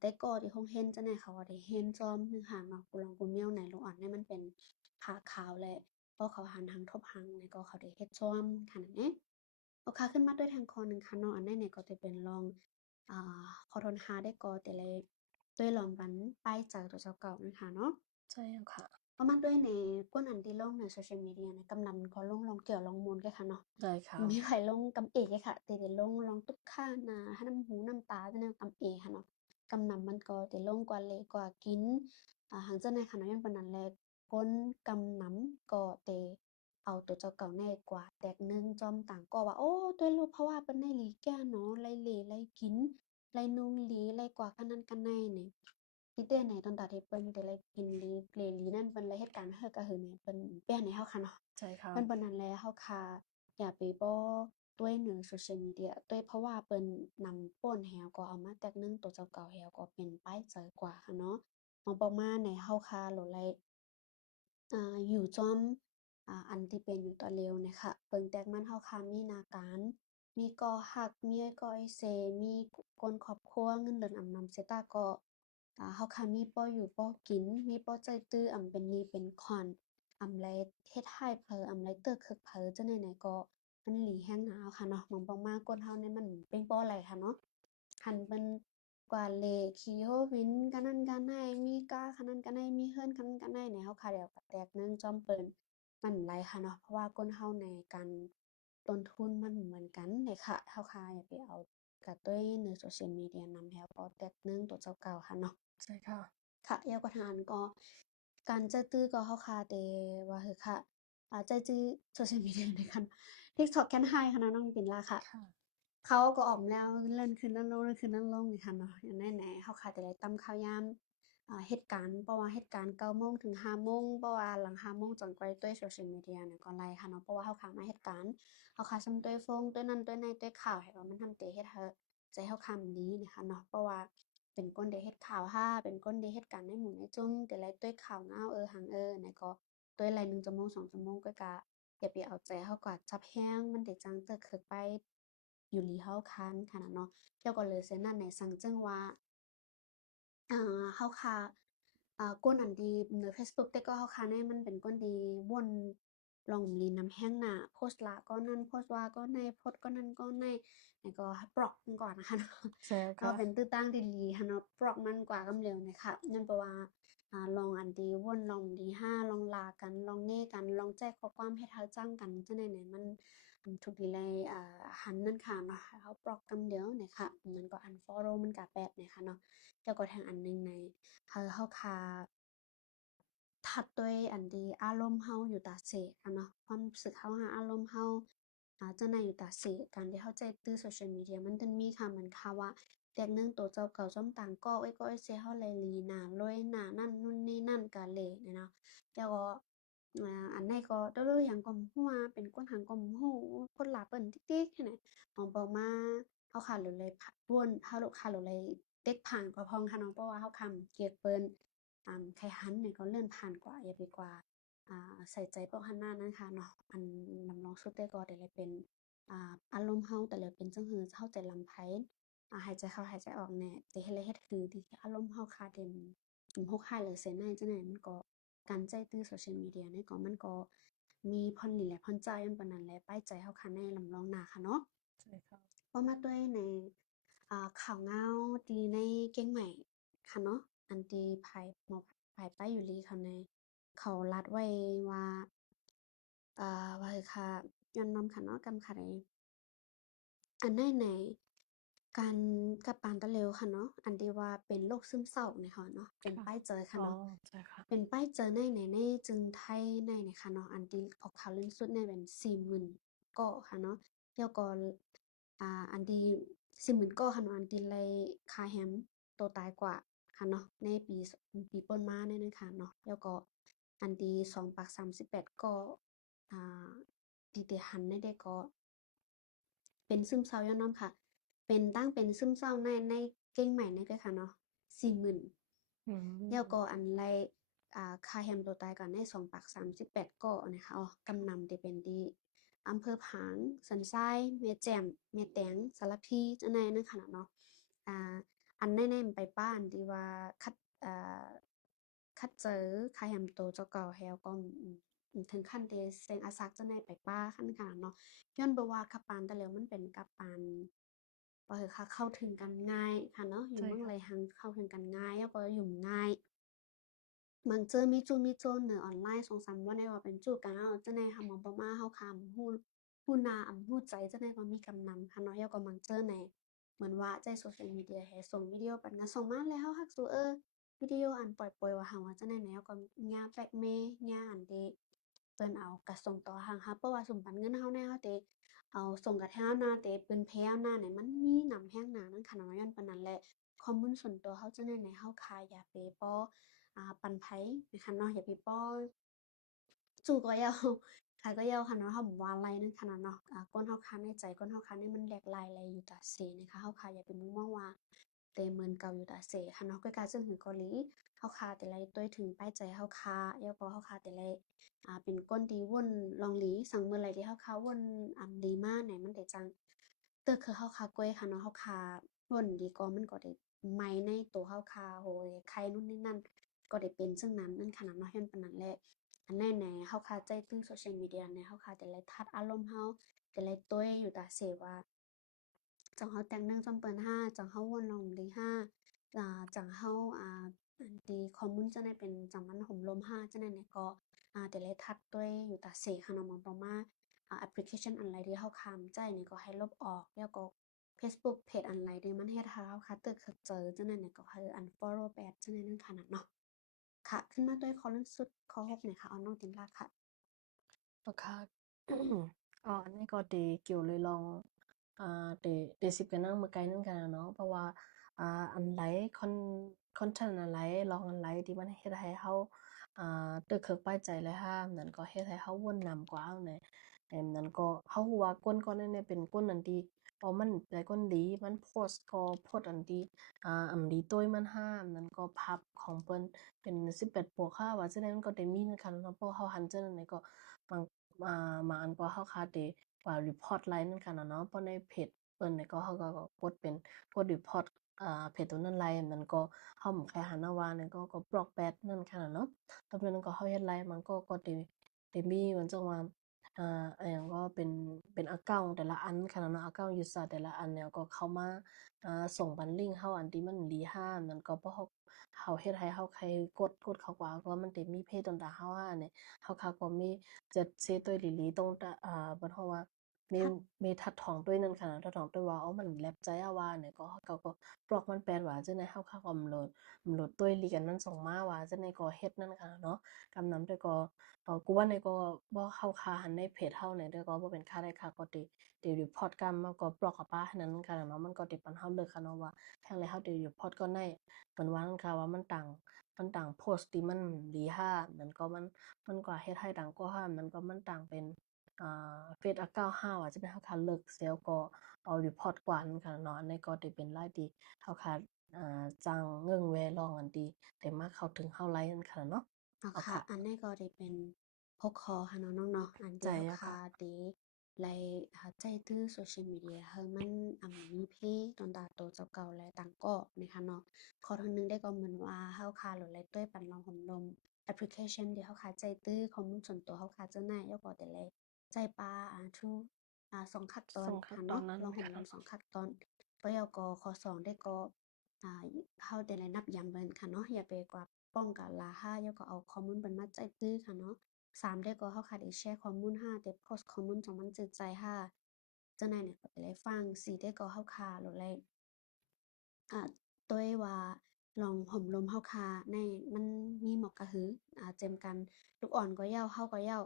แต่ก่อที่โรงเรียนจั่งใดเขาก็ได้เรียนจอมรึหาเนาะกุหลองกุเหมี่ยวในโรงอ่อนเนี่ยมันเป็นผ้าขาวและพอเขาหันหังทบหังเนี่ยก็เขาได้เฮ็ดจ้อมขนาดนี้เอาค่ะขึ้นมาด้วยทางข้อหนึ่งค่ะเนาะอันนั้นเนี่ยก็จะเป็นลองขอทนหาได้ก็แต่ละด้วยลองบันป้ายจากตัวเจ้าเก่านะคะเนาะ ใช่แล้วค่ะประมาณด้วยในก้นอันที่ลงในโซเชียลมีเดียนะกำนำก็ลองเกี่ยวลองมูลกันค่ะเนาะได้ค่ะมีไผลงกำเอกค่ะแต่ลองตุกข้านาให้น้ำหูน้ำตาจะแนวกำเอกค่ะเนาะกำนำมันก็แต่ลงกว่าเลกว่ากินหังเจ้าในค่ะเนาะยังปานนั้นแลก้นกำนำก็แต่เอาตัวเจ้าเก่าแน่กว่าแตกหนึ่งจอมต่างก็ว่าโอ้ด้วยลูกเพราะว่าเปิ้นได้หลีแก่เนาะไลเหลไลกินไลนุ่งหลีไลกว่ากันนั้นกันแน่นี่ ที่เต้นในตอนตาที่เปิ้นแต่ละกินลีเกลลีนั่นเปิ้นเลยเหตุการณ์เฮอก็คือเนี่ยเปิ้นแป้นให้เฮาค่ะเนาะใช่ค่ะเปิ้นปานนั้นแลเฮาค่ะอย่าไปบ่ด้วยหนึ่ง social media ด้วยเพราะว่าเปิ้นนำป้นให้เฮาก็เอามาแตกหนึ่งตัวเจ้าเก่าให้เฮาก็เป็นไปเจอกว่าค่ะเนาะมองประมาณในเฮาค่ะโหลไลอยู่จอมอันที่เป็นอยู่ต่อเร็วเนี่ยค่ะเปิงแตกมันเฮาค่ะมีหน้าการมีก่อฮักมีก่อไอ้เซมีคนครอบครัวเงินเดือนอำนำเสียตาก็เฮาค่ะมีป้ออยู่ป้อกินมีป้อใจตื้ออำเป็นหนี้เป็นขอนอำไลเฮ็ดให้เผลออำไลเตื้อคึกเผลอจังได๋ๆก็มันหลีแฮงหนาวค่ะเนาะหม้องบ่มาคนเฮานี่มันเป็นป้อไหลค่ะเนาะหั้นเปิ้นกว่าเหล็กขี้โฮวินกันนั้นกันให้มีกาคันนั้นกันให้มีเรือนคันนั้นกันให้เนี่ยเฮาค่ะเดี๋ยวก็แตกหนึ่งจอมเปิ้นมันหลายค่ะเนาะเพราะว่าคนเฮาในการต้นทุนมันบ่เหมือนกันเลยค่ะเฮาค่ะอย่าไปเอากับตัวใน social media นำแล้วก็แตกหนึ่งตัวเจ้าเก่าค่ะเนาะ ใช่ค่ะค่ะยาวกว่าทางอันก็การจะตื้อก็เฮาคาเตว่าคือค่ะใจจื้อ social media ในคัน TikTok แค่น High ค่ะเนาะน้องปิ่นล่ะค่ะค่ะเขาก็ออกมาแล้วเลื่อนขึ้นเลื่อนลงเลื่อนขึ้นเลื่อนลงนี่ค่ะเนาะอย่างแน่ๆเฮาค่ะแต่ได้ตามข่าวยามเหตุการณ์เพราะว่าเหตุการณ์9โมงถึง5โมงเพราะว่าหลัง5โมงจนกว่าด้วย social media เนี่ยก็ไลค่ะเนาะเพราะว่าเฮาค่ะมาเหตุการณ์เฮาค่ะซ้ำด้วยฟงด้วยนั้นด้วยในด้วยข่าวให้ว่ามันทำเตเฮ็ดให้ใจเฮาค่ะมันดีนี่ค่ะเนาะเพราะว่า เป็นก้นเดเฮ็ดข่าวห้าเป็นก้นเดเฮ็ดการในหมู่ในจุ้มแต่ไรด้วยข่าวเงาหังไหนก็ด้วยไร1ชั่วโมง2ชั่วโมงก็กะอย่าไปเอาใจเฮากว่าจับแฮงมันได้จังเตอคึกไปอยู่ลีเฮาคันขนาดเนาะแล้วก็เลยเสียนั่นในสังจึงว่า เฮาค่ะก้นอันดีใน Facebook แต่ก็เฮาค่ะในมันเป็นก้นดีวนลองลีนำแห้งหน้าโพสต์ละก็นั่นโพสต์ว่าก็ในโพสต์ก็นั่นก็ในแล้วก็บล็อกมันก่อนนะคะเนาะ ใช่แล้วก็ค่ะเป็นตื้อตั้งดีลีหั้นเนาะบล็อกมันกว่ากำเร็วเนี่ยค่ะนั่นแปลว่าลองอันดีวนลองดีห้าลองลากันลองเน่กันลองแจ้งข้อความให้เฮาจังกันจังได๋เนี่ยมันถูกดีเลยหันนั่นค่ะเนาะให้เฮาบล็อกกำเดียวเนี่ยค่ะมันก็ unfollow มันก็แปดเนี่ยค่ะเนาะ แล้วก็ทางอันหนึ่งในเฮาคาทัดด้วยอันดีอารมณ์เฮาอยู่ตาเสอะเนาะความรู้สึกเฮาหาอารมณ์เฮาจั่งใดอยู่ตาเสการที่เฮาใจตื้อ social media มันจึงมีค่ะเหมือนค่ะว่าแตกหนึ่งตัวเจ้าเก่าจ้อมต่างก็ไอ้ก็ไอ้เซเฮาไลลีหน้าลอยหน้านั่นนู่นนี่นั่นกะเลยเนี่ยเนาะแล้วก็อันใดก็เด้อๆหยังก็บ่ฮู้ว่าเป็นคนหั้นก็บ่ฮู้คนลาวเปิ้นติ๊กๆหั้นน่ะมองเปามาเฮาค่ะหรือเลยพะวนเฮาค่ะหรือเลยเต็กผ่านกว่าพ้องค่ะเนาะเพราะว่าเฮาคำเกียกเปิ้นไข่หันเนี่ยก็เลื่อนผ่านกว่าอย่าไปกว่าใส่ใจพวกหันหน้านั้นค่ะเนาะอันนำลองสุดแต่ก็ได้เลยเป็นอารมณ์เฮาแต่ละเป็นจั่งหือเฮาใจลำไผหายใจเข้าหายใจออกแน่แต่เฮ็ดเลยเฮ็ดคือที่อารมณ์เฮาคาเต็ม6ค่ายหรือเสียในจังได๋มันก็การใจตื้อ social media นี่ก็มันก็มีผ่อนหนี้และผ่อนจ่ายมันปานนั้นแหละป้ายใจเฮาค่ะในลำลองหน้าค่ะเนาะ ใช่ค่ะก็มาด้วยในข่าวเงาดีในเก้งใหม่ค่ะเนาะอันที่ภายหมอภายใต้อยู่ลีค่ะในเขารัดไว้ว่าว่าคือค่ะย้อนนำค่ะเนาะกำค่ะใดอันในการกับปานตะเร็วค่ะเนาะอันที่ว่าเป็นโรคซึมเศร้าเนี่ยค่ะเนาะเป็นค่ะป้ายเจอค่ะอ๋อเนาะใช่ค่ะเป็นป้ายเจอในจึงไทยในค่ะเนาะอันที่ออกข่าวล่าสุดในเป็น40,000ก็ค่ะเนาะแล้วก็อันที่40,000ก็ค่ะเนาะอันที่ไล่ฆ่าแฮมตัวตายกว่าค่ะเนาะในปีป่นมาเนี่ยนะคะเนาะแล้วก็อันที่238ก็อ่าที่หันได้ก็เป็นซึมเศร้าย้อนนำค่ะ เป็นตั้งเป็นซึมเศร้าในเก่งใหม่ในก็ค่ะเนาะ40,000อืแล้วก็มอันไลค่าแฮมตัวตายก่อนใน2ปาก38ก็นะคะกำนำที่เป็นที่อำเภอผางสันทรายแม่แจ่มแม่แตงสารพีจังใดนั้นค่ะเนาะอ่า อันแน่ๆไปป้าอันที่ว่าคัดคัดเจอใครแฮมโตเจ้าเก่าแฮวก็ถึงขั้นเดเซงอาซักจะในไปป้าขั้นขนาดเนาะย้อนเบว่าคับปานแต่แล้วมันเป็นกับปานว่าคือค่ะเข้าถึงกันง่ายค่ะเนาะอยู่เมืองไรหังเข้าถึงกันง่ายแล้วก็อยู่ง่าย มันเจอมีโจรเหนือออนไลน์2-3วันได้ว่าเป็นจู้กันเอาจังได๋ค่ะหมอบ่มาเฮาคำฮู้หน้าฮู้ใจจังได๋ว่ามีกำนำค่ะเนาะแล้วก็มันเจอในเหมือนว่าใจ social media ให้ส่งวิดีโอปันก็ส่งมาแล้วเฮาฮักสูวิดีโออันปล่อยๆว่าหังว่าจังได๋แนวก็ย่าแบล็กเมย์ย่าอันเดเปิ้นเอากะส่งต่อหังค่ะเพราะว่าสุ่มปันเงินเฮาแน่เฮาเตเอาส่งกะแถวหน้าเตเปิ้นแพ้วหน้าไหนมันมีนำแฮงหนานั้นค่ะเนาะย้อนปานนั้นแหละข้อมูลส่วนตัวเฮาจังได๋แหนเฮาคาอย่าไปป้อ ปันไผ่นะคะเนาะอย่าไปป้อจู่ก็ยาวค่ะก็ยาวค่ะเนาะเฮาบ่ว่าไรนั่นค่ะเนาะก้นเฮาคันในใจก้นเฮาคันนี่มันแหลกหลายแลอยู่ตาเสนะคะเฮาค่ะอย่าไปมุ่งมองว่าแต่เหมือนเก่าอยู่ตาเสค่ะเนาะก็การซึ่งถึงเกาหลีเฮาค่ะแต่ไรต้วยถึงป้ายใจเฮาค่ะแล้วก็เฮาค่ะแต่ไรเป็นก้นดีวนลองหลีสั่งเมื่อไรที่เฮาค่ะวนดีมาไหนมันได้จังเตึกคือเฮาค่ะก้อยค่ะเนาะเฮาค่ะวนดีก็มันก็ได้ไหมในตัวเฮาค่ะโหยใครนู่นนี่นั่น ก็ได้เป็นซึ่งนั้นนั่นขนาดน้อยเฮ็นปานนั้นแหละอันแน่แหน่เฮาคาใจตึง social media เนี่ยเฮาคาแต่ละทัดอารมณ์เฮาแต่ละต้วยอยู่ตาเสว่าจังเฮาแต่งเรื่องจำเปิ้นห้าจังเฮาวนลองดีห้าจังเฮาอันที่ข้อมูลจะได้เป็นจังมันห่มลมห้าจังได๋เนี่ยก็แต่ละทัดต้วยอยู่ตาเสค่ะเนาะหมองต่อมาแอปพลิเคชันอันใดที่เฮาค้ามใจนี่ก็ให้ลบออกแล้วก็ Facebook เพจอันใดที่มันเฮ็ดให้เฮาคาตึกคือเจอจังได๋เนี่ยก็คือ unfollow ไปแอดจังได๋นั่นขนาดเนาะ ค่ะขึ้นมาด้วยคอลัมน์สุดข้อ6หน่อยค่ะเอาน้องตินลาค่ะค่ะอันนี้ก็ดีเกี่ยวเลยลองเดสิบกันนั่งมือไกลนั่งกันเนาะเพราะว่าอันไหลคอนเทนต์อันไหลลองอันไหลที่มันเฮ็ดให้เฮาตึกเคิกป้ายใจเลยค่ะนั่นก็เฮ็ดให้เฮาวนนำกว่าเอาแหน่นั้นก็เฮาฮู้ว่าคนก่อนนั้นเนี่ยเป็นคนอันที่มันเป็นคนดีมันโพสต์ก็โพสต์อันที่อันดีต้วยมันห้ามนั้นก็ภาพของเพิ่นเป็น18บวกค่ะว่าฉะนั้นมันก็ได้มีนะคะเนาะเพราะเฮาหันจังนั้นก็บางบางอันก็เฮาคาดได้ว่ารีพอร์ตไลน์นั่นค่ะเนาะเพราะในเพจเปิ้นนี่ก็เฮาก็กดเป็นกดรีพอร์ตเพจตัวนั้นไลน์นั้นก็เฮาบ่แค่หันมาว่านั่นก็บล็อกแบดนั่นค่ะเนาะตอนนั้นก็เฮาเฮ็ดไลน์มันก็ได้มีมันจังว่าอะหยังก็เป็นอะเคาน์แต่ละอันค่ะเนาะอะเคาน์ยูสเซอร์แต่ละอันแล้วก็เข้ามาส่งบันลิงก์เฮาอันที่มันดีห้ามนั่นก็เพราะเฮาเฮ็ดให้เฮาใครกดเข้าว่าก็มันได้มีเพจต่างๆเฮาเนี่ยเฮาค่ะก็มีจะเซตัวหลีๆตรงตะบ่ฮ้องว่ามีทัดมีทัดทองด้วยนั่นค่ะทัดทองด้วยว่ามันแลบใจอะว่าเนี่ยก็เขาก็บล็อกมันแปลว่าจังได๋เฮาค่ะก็มันโหลดตัวหลีกันนั้นส่งมาว่าจังได๋ก็เฮ็ดนั่นค่ะเนาะกำนำด้วยก็กูว่านี่ก็บ่เข้าข่ายหันในเพจเฮาเนี่ยด้วยก็บ่เป็นค่าได้ค่ะก็ได้รีพอร์ตกรรมแล้วก็บล็อกอะปานั้นค่ะเนาะมันก็ได้ปันเฮาเลิกค่ะเนาะว่าแฮ่งแล้วเฮาได้รีพอร์ตก็ได้เปิ้นว่านั่นค่ะว่ามันต่างโพสต์ที่มันดีค่ะมันก็มันก็เฮ็ดให้ดังกว่ามันก็มันต่างเป็นเฟซอะเคาน์เฮาอะจะเป็นเฮาค่ะเลิกเสียก็เอารีพอร์ตกว่านั่นค่ะเนาะอันนี้ก็ได้เป็นรายที่เฮาค่ะจังเงิ่งแวลองอันที่ได้มาเข้าถึงเฮาหลายนั่นค่ะเนาะเอาค่ะค่ะอันนี้ก็ได้เป็น6ข้อค่ะเนาะน้องเนาะอันใจที่เฮาอะค่ะคาเดไลใจตื้อ social media เฮามันมีเพตอนตาโตเจ้าเก่าและต่างก็นะคะเนาะข้อที่1ได้ก็เหมือนว่าเฮาคาโหลดไลต้วยปันลองหมลมแอปพลิเคชันที่เฮาคาใจตื้อข้อมูลส่วนตัวเฮาคาจังได๋แล้วก็แต่ละใจปาทู2ขั้นตอนส่งขั้นค่ะเนาะตอนนั้นลองหมลมค่ะเนาะ2ขั้นตอนแล้วก็ข้อ2ได้ก็อ่าเฮาได้นับย้ำเบิ่นค่ะเนาะอย่าไปกว่า ป้องกันลาห้าแล้วก็เอาข้อมูลเป็นมาใจตื้อค่ะเนาะ3ได้ก็เฮาค่ะได้แชร์ข้อมูล5ได้โพสต์ข้อมูลของมันจืดใจ5จังได๋เนี่ยก็ไปเลยฟัง4ได้ก็เฮาค่ะโหลดเลยตัวว่าลองห่มลมเฮาค่ะในมันมีหมอกกะหือเจมกันลูกอ่อนก็เหย้าเฮาก็เหย้า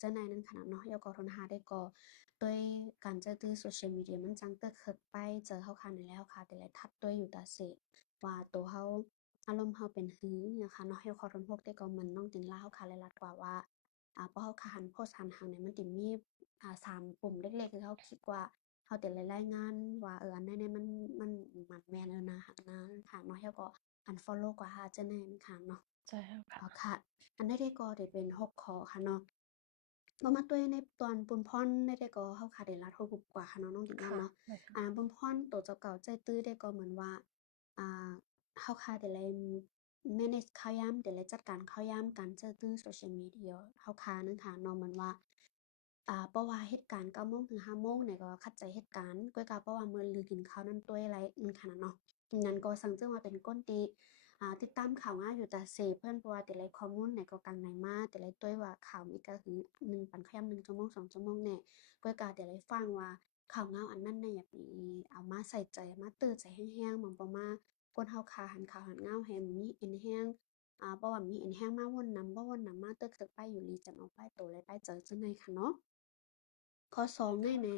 จังใดนั้นขนาดเนาะแล้วก็ทนหาได้ก็ด้วยการจะตื้อ social media มันจังเตอเคิกไปเจอเฮาค่ะนี่แล้วค่ะแต่ละทัดด้วยอยู่ตาเสว่าตัวเฮา อารมณ์เฮาเป็นหือนะคะเนาะเฮาขอทนพวกแต่ก็เหมือนน้องตินลาเฮาค่ะหลายๆกว่าว่าพอเฮาค่ะหันโพสต์หันหังเนี่ยมันติมี3ปุ่มเล็กๆคือเฮาคลิกว่าเฮาแต่ละรายงานว่าอันนี้มันแม่นนะหักนะค่ะเนาะเฮาก็ unfollow กว่าหาจังได๋ค่ะเนาะใช่แล้วค่ะค่ะอันใดๆก็ได้เป็น6ข้อค่ะเนาะบ่มาตุ้ยในตอนปุนพ่อนใดๆก็เฮาค่ะได้รัด6กว่าค่ะเนาะน้องตินลาค่ะเนาะได้ค่ะปุนพ่อนตัวเจ้าเก่าใจตื้อได้ก็เหมือนว่า อ่าเฮาค่ะเดี๋ยวเลย manage ข่าวยามเดี๋ยวเลยจัดการข่าวยามการเจอตื้อ social media เฮาค่ะนึงค่ะเนาะเหมือนว่าเพราะว่าเหตุการณ์9โมงถึง5โมงเนี่ยก็เข้าใจเหตุการณ์ก้อยก็เพราะว่ามื้อลือกินข้าวนั้นตัวยไรขนาดเนาะนั้นก็สังจึงว่าเป็นก้นตีติดตามข่าวง่ายอยู่แต่เสพเพิ่นเพราะว่าแต่ละข้อมูลเนี่ยก็กังในมาแต่ละตัวยว่าข่าวมีก็คือ1ปันข่าวยาม1ชั่วโมง2ชั่วโมงแน่ก้อยก็แต่ละฟังว่าข่าวเงาอันนั้นน่ะอยากมีเอามาใส่ใจมาตื้อใจแรงๆเหมือนบ่มา คนเฮาขาหันขาวหันเงาแฮมมีเอ็นแห้งบ่ว่ามีเอ็นแห้งมาวนนำบ่วนนำมาตึกๆไปอยู่ลีจะเอาไปโตเลยไปเจอจังได๋ค่ะเนาะ ข้อ2ในใน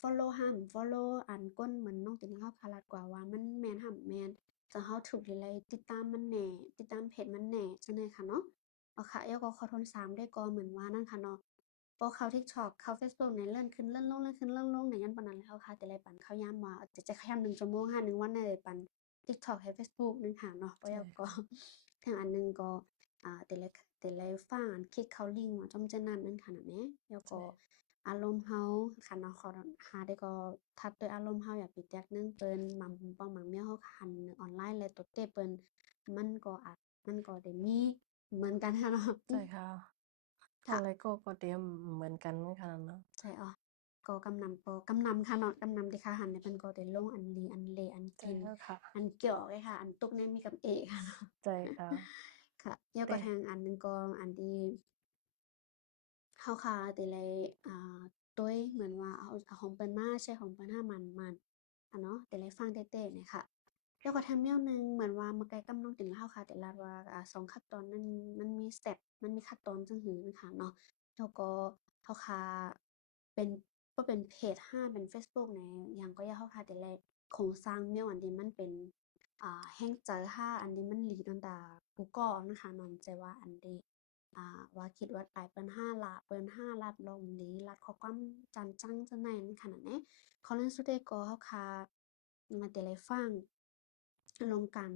follow ห้าม follow อันก้นเหมือนน้องติงเฮาคาลัดกว่าว่ามันแม่นห้ามแม่นจะเฮาถูกหรือไรติดตามมันแหน่ติดตามเพจมันแหน่จังได๋ค่ะเนาะค่ะแล้วก็ข้อที่3ได้ก็เหมือนว่านั่นค่ะเนาะบ่เข้า TikTok เข้าเฟซบุ๊กเนี่ยเลื่อนขึ้นเลื่อนลงเลื่อนขึ้นเลื่อนลงเนี่ยยันปานนั้นแล้วค่ะแต่ละปันเข้ายามว่าจะเข้ายาม1ชั่วโมงค่ะ1วันได้ปัน TikTok ให้เฟซบุ๊กนึงค่ะเนาะบ่แล้วก็ทางอันหนึ่งก็แต่ละฝั่งอันคลิกเข้าลิงก์ว่าจ้อมจะนั่นนั่นค่ะน่ะแหมแล้วก็ อารมณ์เฮาคันเนาะขอหาได้ก็ทัดด้วยอารมณ์เฮาอยากปิแจกหนึ่งเปิ้นหม่ำป้อหมักเมียวเฮาคันออนไลน์และตดเต้เปิ้นมันก็อาจมันก็ได้มีเหมือนกันค่ะเนาะ ใช่ค่ะค่ะอะไรก็เตรียมเหมือนกันขนาดเนาะใช่อ้อก็กำนำค่ะเนาะกำนำที่ค่ะหันเนี่ยเพิ่นก็ได้ลงอันลีอันเลอันใช่กินค่ะอันเกี่ยวไว้ค่ะอันตุกเนี่ยมีกับเอค่ะเนาะ ใช่ค่ะ ค่ะแล้วก็แต่ทางอันหนึ่งก็อันที่ เฮาค่ะแต่ละตัวเหมือนว่าเอาของเปิ้นมาใช้ของเปิ้นห้ามันเนาะแต่ละฟังเต้ๆเนี่ยค่ะแล้วก็ทางแนวหนึ่งเหมือนว่ามาไกลกำนองติ่งเฮาค่ะแต่ละว่า2ขั้นตอนนั้นมันมีสเต็ปมันมีขั้นตอนจั่งหือค่ะเนาะแล้วก็เฮาค่ะเป็นบ่เป็นเพจห้าเป็นเฟซบุ๊กเนี่ยหยังก็อย่าเฮาค่ะแต่ละโครงสร้างแนวอันที่มันเป็นแฮ่งเจอห้าอันนี้มันหลีดอนดา Google นะคะนอนใจว่าอันเด ว่าคิดว่าปลายเปิ้นห้าละเปิ้นห้าลัดลงนี้ลัดข้อความจันจังจังในขนาดนี้เขาเล่นสุดได้ก็เฮาคามาแต่ไรฟังลงกัน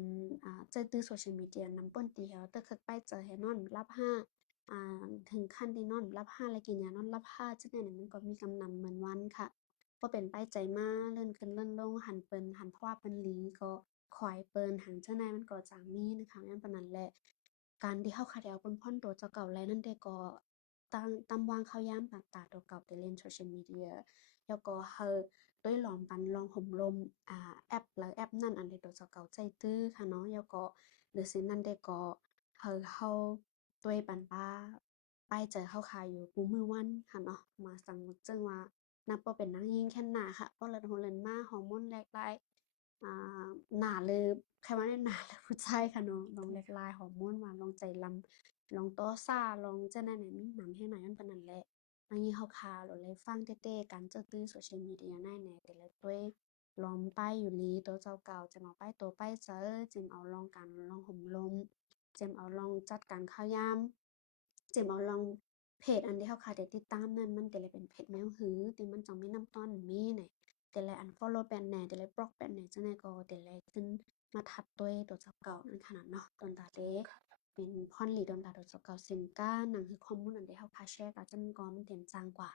เจอตื้อโซเชียลมีเดียนำป้นตีเฮาเตอร์คึกไปเจอให้นอนรับห้าถึงขั้นที่นอนรับห้าแล้วกินยานอนรับห้าจังได๋เนี่ยมันก็มีกำนำเหมือนวันค่ะบ่เป็นไปใจมาเลื่อนขึ้นเลื่อนลงหันเปิ้นหันเพราะว่าเปิ้นหลีก็ขอยเปิ้นหังจังใดมันก็จางมีนะคะงั้นปานนั้นแหละ การที่เฮาคาดเดาเพิ่นพ้นตัวเจ้าเก่าแลนั่นได้ก็ตามวางเขาย้ำต่างๆตัวเก่าไปเล่น social media แล้วก็เฮาด้วยลองปันลองห่มลมแอปแล้วแอปนั้นอันใดตัวเจ้าเก่าใจตื้อค่ะเนาะแล้วก็หรือสินั้นได้ก็เฮาด้วยปันป้าป้ายใจเฮาคาอยู่กูมือวันค่ะเนาะมาสังจึงว่านับว่าเป็นนางยิ่งแค่หนาค่ะเพราะเลินโหเลินมาฮอร์โมนแลกหลาย อ่หน้าเลยใครว่าได้หน้าเลยผู้ชายค่ะเนาะลองเล็กลายฮอร์โมนว่าลองใจลำลองต้อซ่าลองจะนั่นน่ะมีหนำให้หน่อยมันปานนั้นแหละอันนี้เฮาคาโหลดเลยฟังเต้ๆกันเจ้าตื้อ social media ในแหน่แต่ละตัวยลอมป้ายอยู่ลีตัวเจ้าเก่าจะมาป้ายตัวป้ายเจอจิมเอาลองกันลองห่มลมจิมเอาลองจัดการข้าวยามจิมเอาลองเพจอันที่เฮาคาได้ติดตามนั้นมันก็เลยเป็นเพจแนวหือที่มันจังมีน้ำต้อนมีไหน แต่ละ unfollow แปนแหน่แต่ละบล็อกแปนแหน่จังใดก็แต่ละขึ้นมาทับตัวตัวเจ้าเก่านั่นขนาดเนาะตอนตาเดเป็นพรหลีดอนตาตัวเจ้าเก่าซึ่งก้าหนังคือข้อมูลอันที่เฮาพาแชร์กับจังก็มันเต็มจางกว่า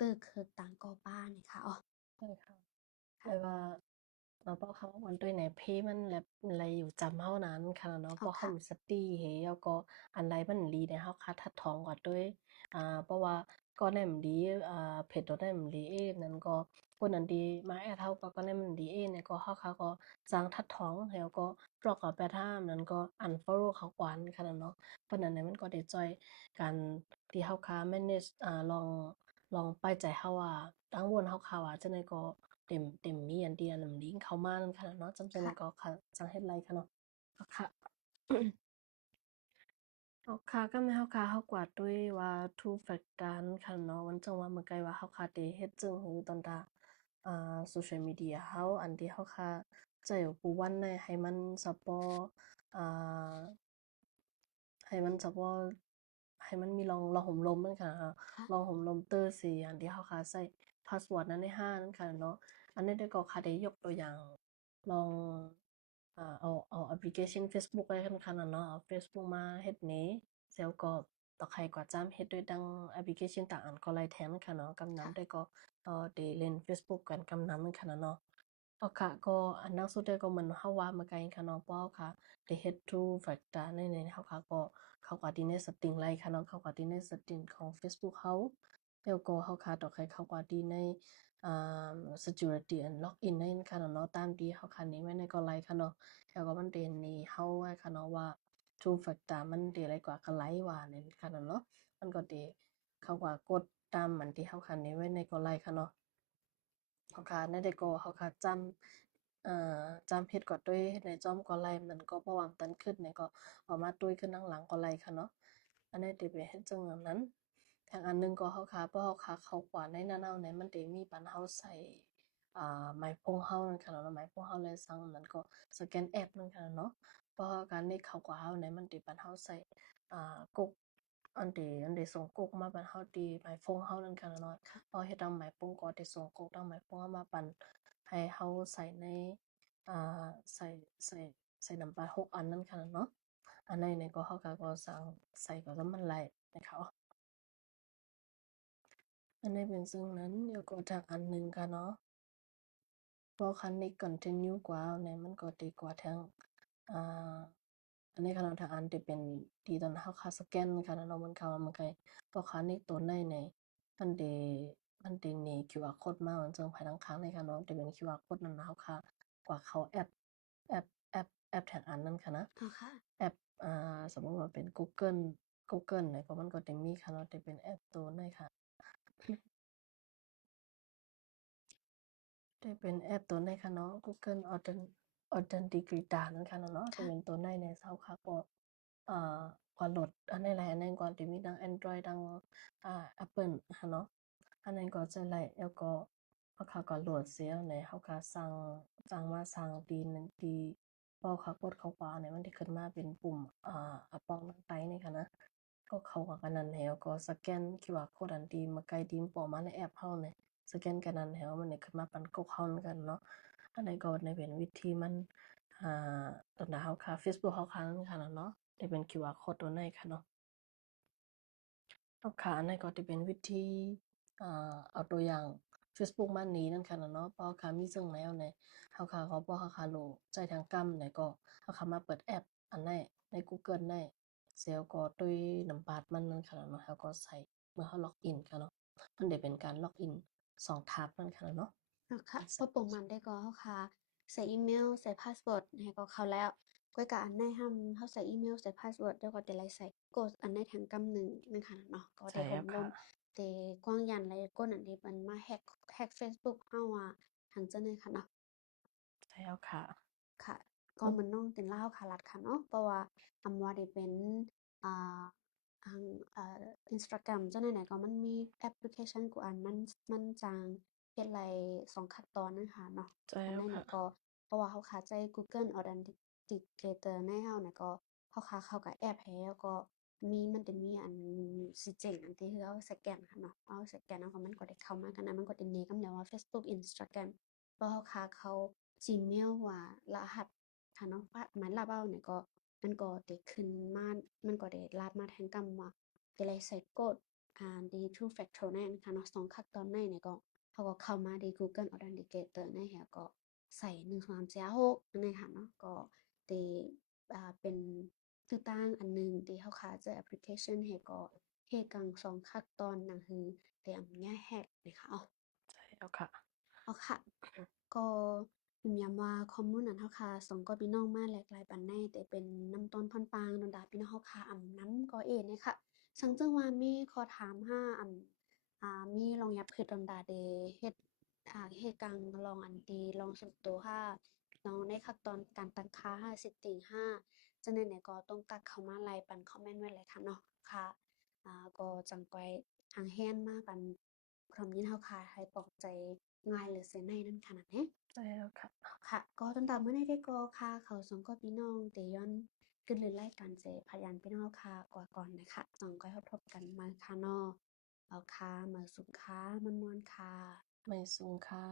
ตึกคือต่างก็ป้านี่ค่ะอ๋อใช่ค่ะแต่ค่ะว่าเพราะเขามันด้วยในเพมันและอะไรอยู่จำเฮานั้นค่ะเนาะเพราะเขาอ๋อค่ะมีสติเฮแล้วก็อันใดมันดีในเฮาคัดทัดทองก่อนด้วยเพราะว่าก็ได้มันดีเพจตัวได้มันดีนั้นก็คนนั้นดีมาแอดเฮาก็ได้มันดีเนี่ยก็เฮาเขาก็จางทัดทองแล้วก็บล็อกกับแปดห้ามนั้นก็ unfollow เขากวนค่ะเนาะเพราะนั้นเนี่ยมันก็ได้จอยการที่เฮาค้า manage ลองไปใจเฮาว่าตั้งวนเฮาค่ะว่าจังได๋ก็เต็มมีอันเดียนำลิงก์เข้ามานั่นค่ะเนาะจำเป็นค่ะก็ค่ะจังเฮ็ดไรค่ะเนาะก็ค่ะเอาค่ะก็แม่นเฮาค่ะเฮากวาดด้วยว่า two factor นั้นค่ะเนาะมันจังว่ามื้อไกลว่าเฮาค่ะได้เฮ็ดจึงหือตอนตาsocial media เฮาอันที่เฮาค่ะใจอยู่กูวันได้ให้มันซัปพอร์ตอ่า ให้มันเฉพาะให้มันมีรองห่มลมนั่นค่ะค่ะรองห่มลมเตอร์สีอันที่เขาค่ะใส่พาสเวิร์ดนั้นในห้างนั่นค่ะเนาะอันนี้ได้ก็ค่ะได้ยกตัวอย่างลองเอาแอปพลิเคชัน Facebook ไว้คั่นค่ะเนาะเอา Facebook มาเฮ็ดนี้แล้วก็ต่อใครกว่าจ้ำเฮ็ดด้วยดังแอปพลิเคชันต่างอันก็ไลแทนค่ะเนาะกำนำได้ค่ะก็ได้เล่น Facebook กันกำนำนั่นค่ะเนาะ เอาค่ะก็อันนั้นสุดท้ายก็เหมือนเฮาว่าเหมือนกันค่ะเนาะเพราะค่ะได้เฮ็ด True Factor ในเฮาค่ะก็เข้ากับที่ใน setting ไลค่ะเนาะเข้ากับที่ใน setting ของ Facebook เฮาแล้วก็เฮาค่ะต่อใครเข้ากับที่ในอ่า security and login ในค่ะเนาะตามที่เฮาค่ะนี้ไว้ในก็ไลค่ะเนาะแล้วก็มันเดนนี่เฮาไว้ค่ะเนาะว่า True Factor มันได้ไรกว่าก็ไลว่านี่ค่ะเนาะมันก็ได้เข้ากับกดตามมันที่เฮาค่ะนี้ไว้ในก็ไลค่ะเนาะ เขาค่ะในแต่ก็เขาค่ะจำเฮ็ดก็ด้วยในจ้อมก็ไล่มันก็บ่หวังตันขึ้นเนี่ยก็เอามาตุ้ยขึ้นข้างหลังก็ไล่ค่ะเนาะอันนี้ที่ไปเฮ็ดจังนั้นทางอันหนึงก็เขาค่ะเพราะเขาค่ะเข้ากว่าในนั้นเอาเนี่ยมันได้มีปันเฮาใส่ไม้พงเฮานั่นค่ะเนาะไม้พงเฮาเลยสั่งนั้นก็สแกนแอปนั่นค่ะเนาะเพราะการนี้เข้ากว่าเฮาเนี่ยมันได้ปันเฮาใส่กกอันเดส่งกกมาปันเฮาที่ไม้พงเฮานั่นค่ะเนาะ พอเฮ็ดดอกไม้ปุ้งก็ได้ส่งกกดอกไม้ปุ้งเอามาปั่นให้เฮาใส่ในอ่าใส่ใส่ใส่น้ำปลา6อันนั้นค่ะเนาะอันไหนเนี่ยก็เฮาก็สั่งใส่ก็มันไหลนะคะอันนี้เป็นซึ่งนั้นเดี๋ยวก็จากอันหนึ่งค่ะเนาะพอคันนี้ continue กว่าเนี่ยมันก็ดีกว่าทางอ่าอันนี้ค่ะเนาะทางอันที่เป็นที่ตอนเฮาค่าสแกนค่ะเนาะมันเข้ามันก็พอคันนี้ตัวในเนี่ยมันได้มันได้หนี QR code มามันจังภายหลังค้างในค่ะเนาะที่เป็น QR code นั้นเฮาค่ะกว่าเข้าแอปทางอันนั้นค่ะนะอ๋อค่ะแอปสมมุติว่าเป็น Google เนี่ยก็มันก็จะมีค่ะเนาะที่เป็นแอปตัวในค่ะ ได้เป็นแอปตัวในค่ะเนาะ Google Authenticator นั่นค่ะเนาะจะค่ะเป็นตัวในเซาค่ะก็อ่ากว่าโหลดอันนั้นแหละอันนั้นก่อนที่มีทั้ง Android ทั้งApple ค่ะเนาะอันนั้นก็จะไล่แล้วก็เขาก็โหลดเสียในเขาก็สั่งมาสั่งตีหนึ่งตีพอเขากดเข้าไปเนี่ยมันจะขึ้นมาเป็นปุ่มป้องไตนี่ค่ะนะก็เข้ากับกันนั้นแล้วก็สแกน QR code อันที่มาใกล้ที่ปอมาในแอปเฮาเนี่ย สแกนกันนั้นแล้วมันได้ขึ้นมาปันกกเฮากันเนาะอันนั้นก็ในเป็นวิธีมันอ่ตอนนั้นเฮาค่ะ Facebook เฮาค่ะนั่นค่ะเนาะได้เป็น QR code ตัวในค่ะเนาะเฮาค่ะอันนั้นก็จะเป็นวิธีเอาตัวอย่าง Facebook มานี้นั่นค่ะเนาะเพราะค่ะมีซึ่งแล้วเนี่ยเฮาค่ะก็บ่เฮาค่ะรู้ใจทางกำเนี่ยก็เฮาค่ะมาเปิดแอปอันนั้นใน Google ได้เสร็จแล้วก็ตุ้ยน้ำบาดมันนั่นค่ะเนาะเฮาก็ใส่เมื่อเฮาล็อกอินค่ะเนาะมันได้เป็นการล็อกอิน2ทับนั่นค่ะเนาะ อ๋อค่ะพอปรุงมันได้ก็เฮาค่ะใส่อีเมลใส่พาสเวิร์ดให้ก็เข้าแล้วก้อยก็อันใดห้ำเฮาใส่อีเมลใส่พาสเวิร์ดเดี๋ยวก็ได้ไลใส่กดอันใดแทงกำหนึ่งนั่นค่ะเนาะก็ใช่ได้แล้วค่ะล่มๆแต่กว้างยันไรก้นอันนี้มันมาแฮ็ก Facebook เฮาอะทางเจ้านี่ค่ะเนาะ ใช่แล้วค่ะค่ะก็มันมันต้องเป็นลาวค่ะรัฐค่ะเนาะเพราะว่าอำว่าได้เป็นอ่าทางInstagram จั่งใดๆก็มันมีแอปพลิเคชันกูอันมันจังเฮ็ดไร2ขั้นตอนนั้นค่ะเนาะอันใช่แล้วค่ะนั้นน่ะก็เพราะว่าเราเข้าใจ Google Authenticator ในเราเนี่ยก็เราเข้ากับแอปแล้วก็มันจะมีอันสิเจ๋งอันที่คือเราสแกนค่ะเนาะเอาสแกนแล้วก็มันก็ได้เข้ามากันนั้นมันก็ได้หนีกับแนวว่า Facebook Instagram พอเราเข้า Gmail ว่ารหัส ค่ะเนาะว่าหมายลาเว้าเนี่ยก็มันก็ได้ขึ้นมามันก็ได้ลาดมาแทงกำว่าจะไลใส่กดดี Two Factor แน่นค่ะเนาะ2ขั้นตอนในเนี่ยก็เขาก็เข้ามาดี Google Authenticator ในแฮะก็ใส่1 2 3 4 5 6นั่นเลยค่ะเนาะก็ได้เป็นคือต่างอันหนึ่งที่เขาขาจะแอปพลิเคชันให้ก็เฮ็ดกัง2ขั้นตอนนั่นคือได้อำแยแฮกนะคะอ้อ ใช่แล้วค่ะอ๋อค่ะก็พิมพ์ย้ำว่าข้อมูลนั้นเฮาค่ะสองก็พี่น้องมาหลากหลายปานใดแต่เป็นน้ำต้นพันปางดอนดาพี่น้องเฮาค่ะนำก็เองเนี่ยค่ะซังจึงว่ามีขอถามมีลองยับคือดอนดาเดเฮ็ดเฮ็ดกังลองอันดีลองส่วนตัวค่ะลองในขั้นตอนการตั้งค่าsetting จังใดๆก็ต้องตักเข้ามาไลน์ปันคอมเมนต์ไว้เลยค่ะเนาะค่ะก็จังก้อยทางแฮ้นมาปันพร้อมยินเฮาค่ะให้ปลอบใจ ง่ายหรือเสียในนั้นขนาดนี้ใช่แล้วค่ะค่ะก็ตั้งแต่เมื่อในได้ก็ค่ะเขาสองก็พี่น้องเตย้อนขึ้นเรือนไล่กันเจพยานพี่น้องค่ะกว่าก่อนนะคะสองก็ทบกันมาค่ะเนาะเอาค่ะมาสุขค่ะมวนๆค่ะไม่สูงค่ะ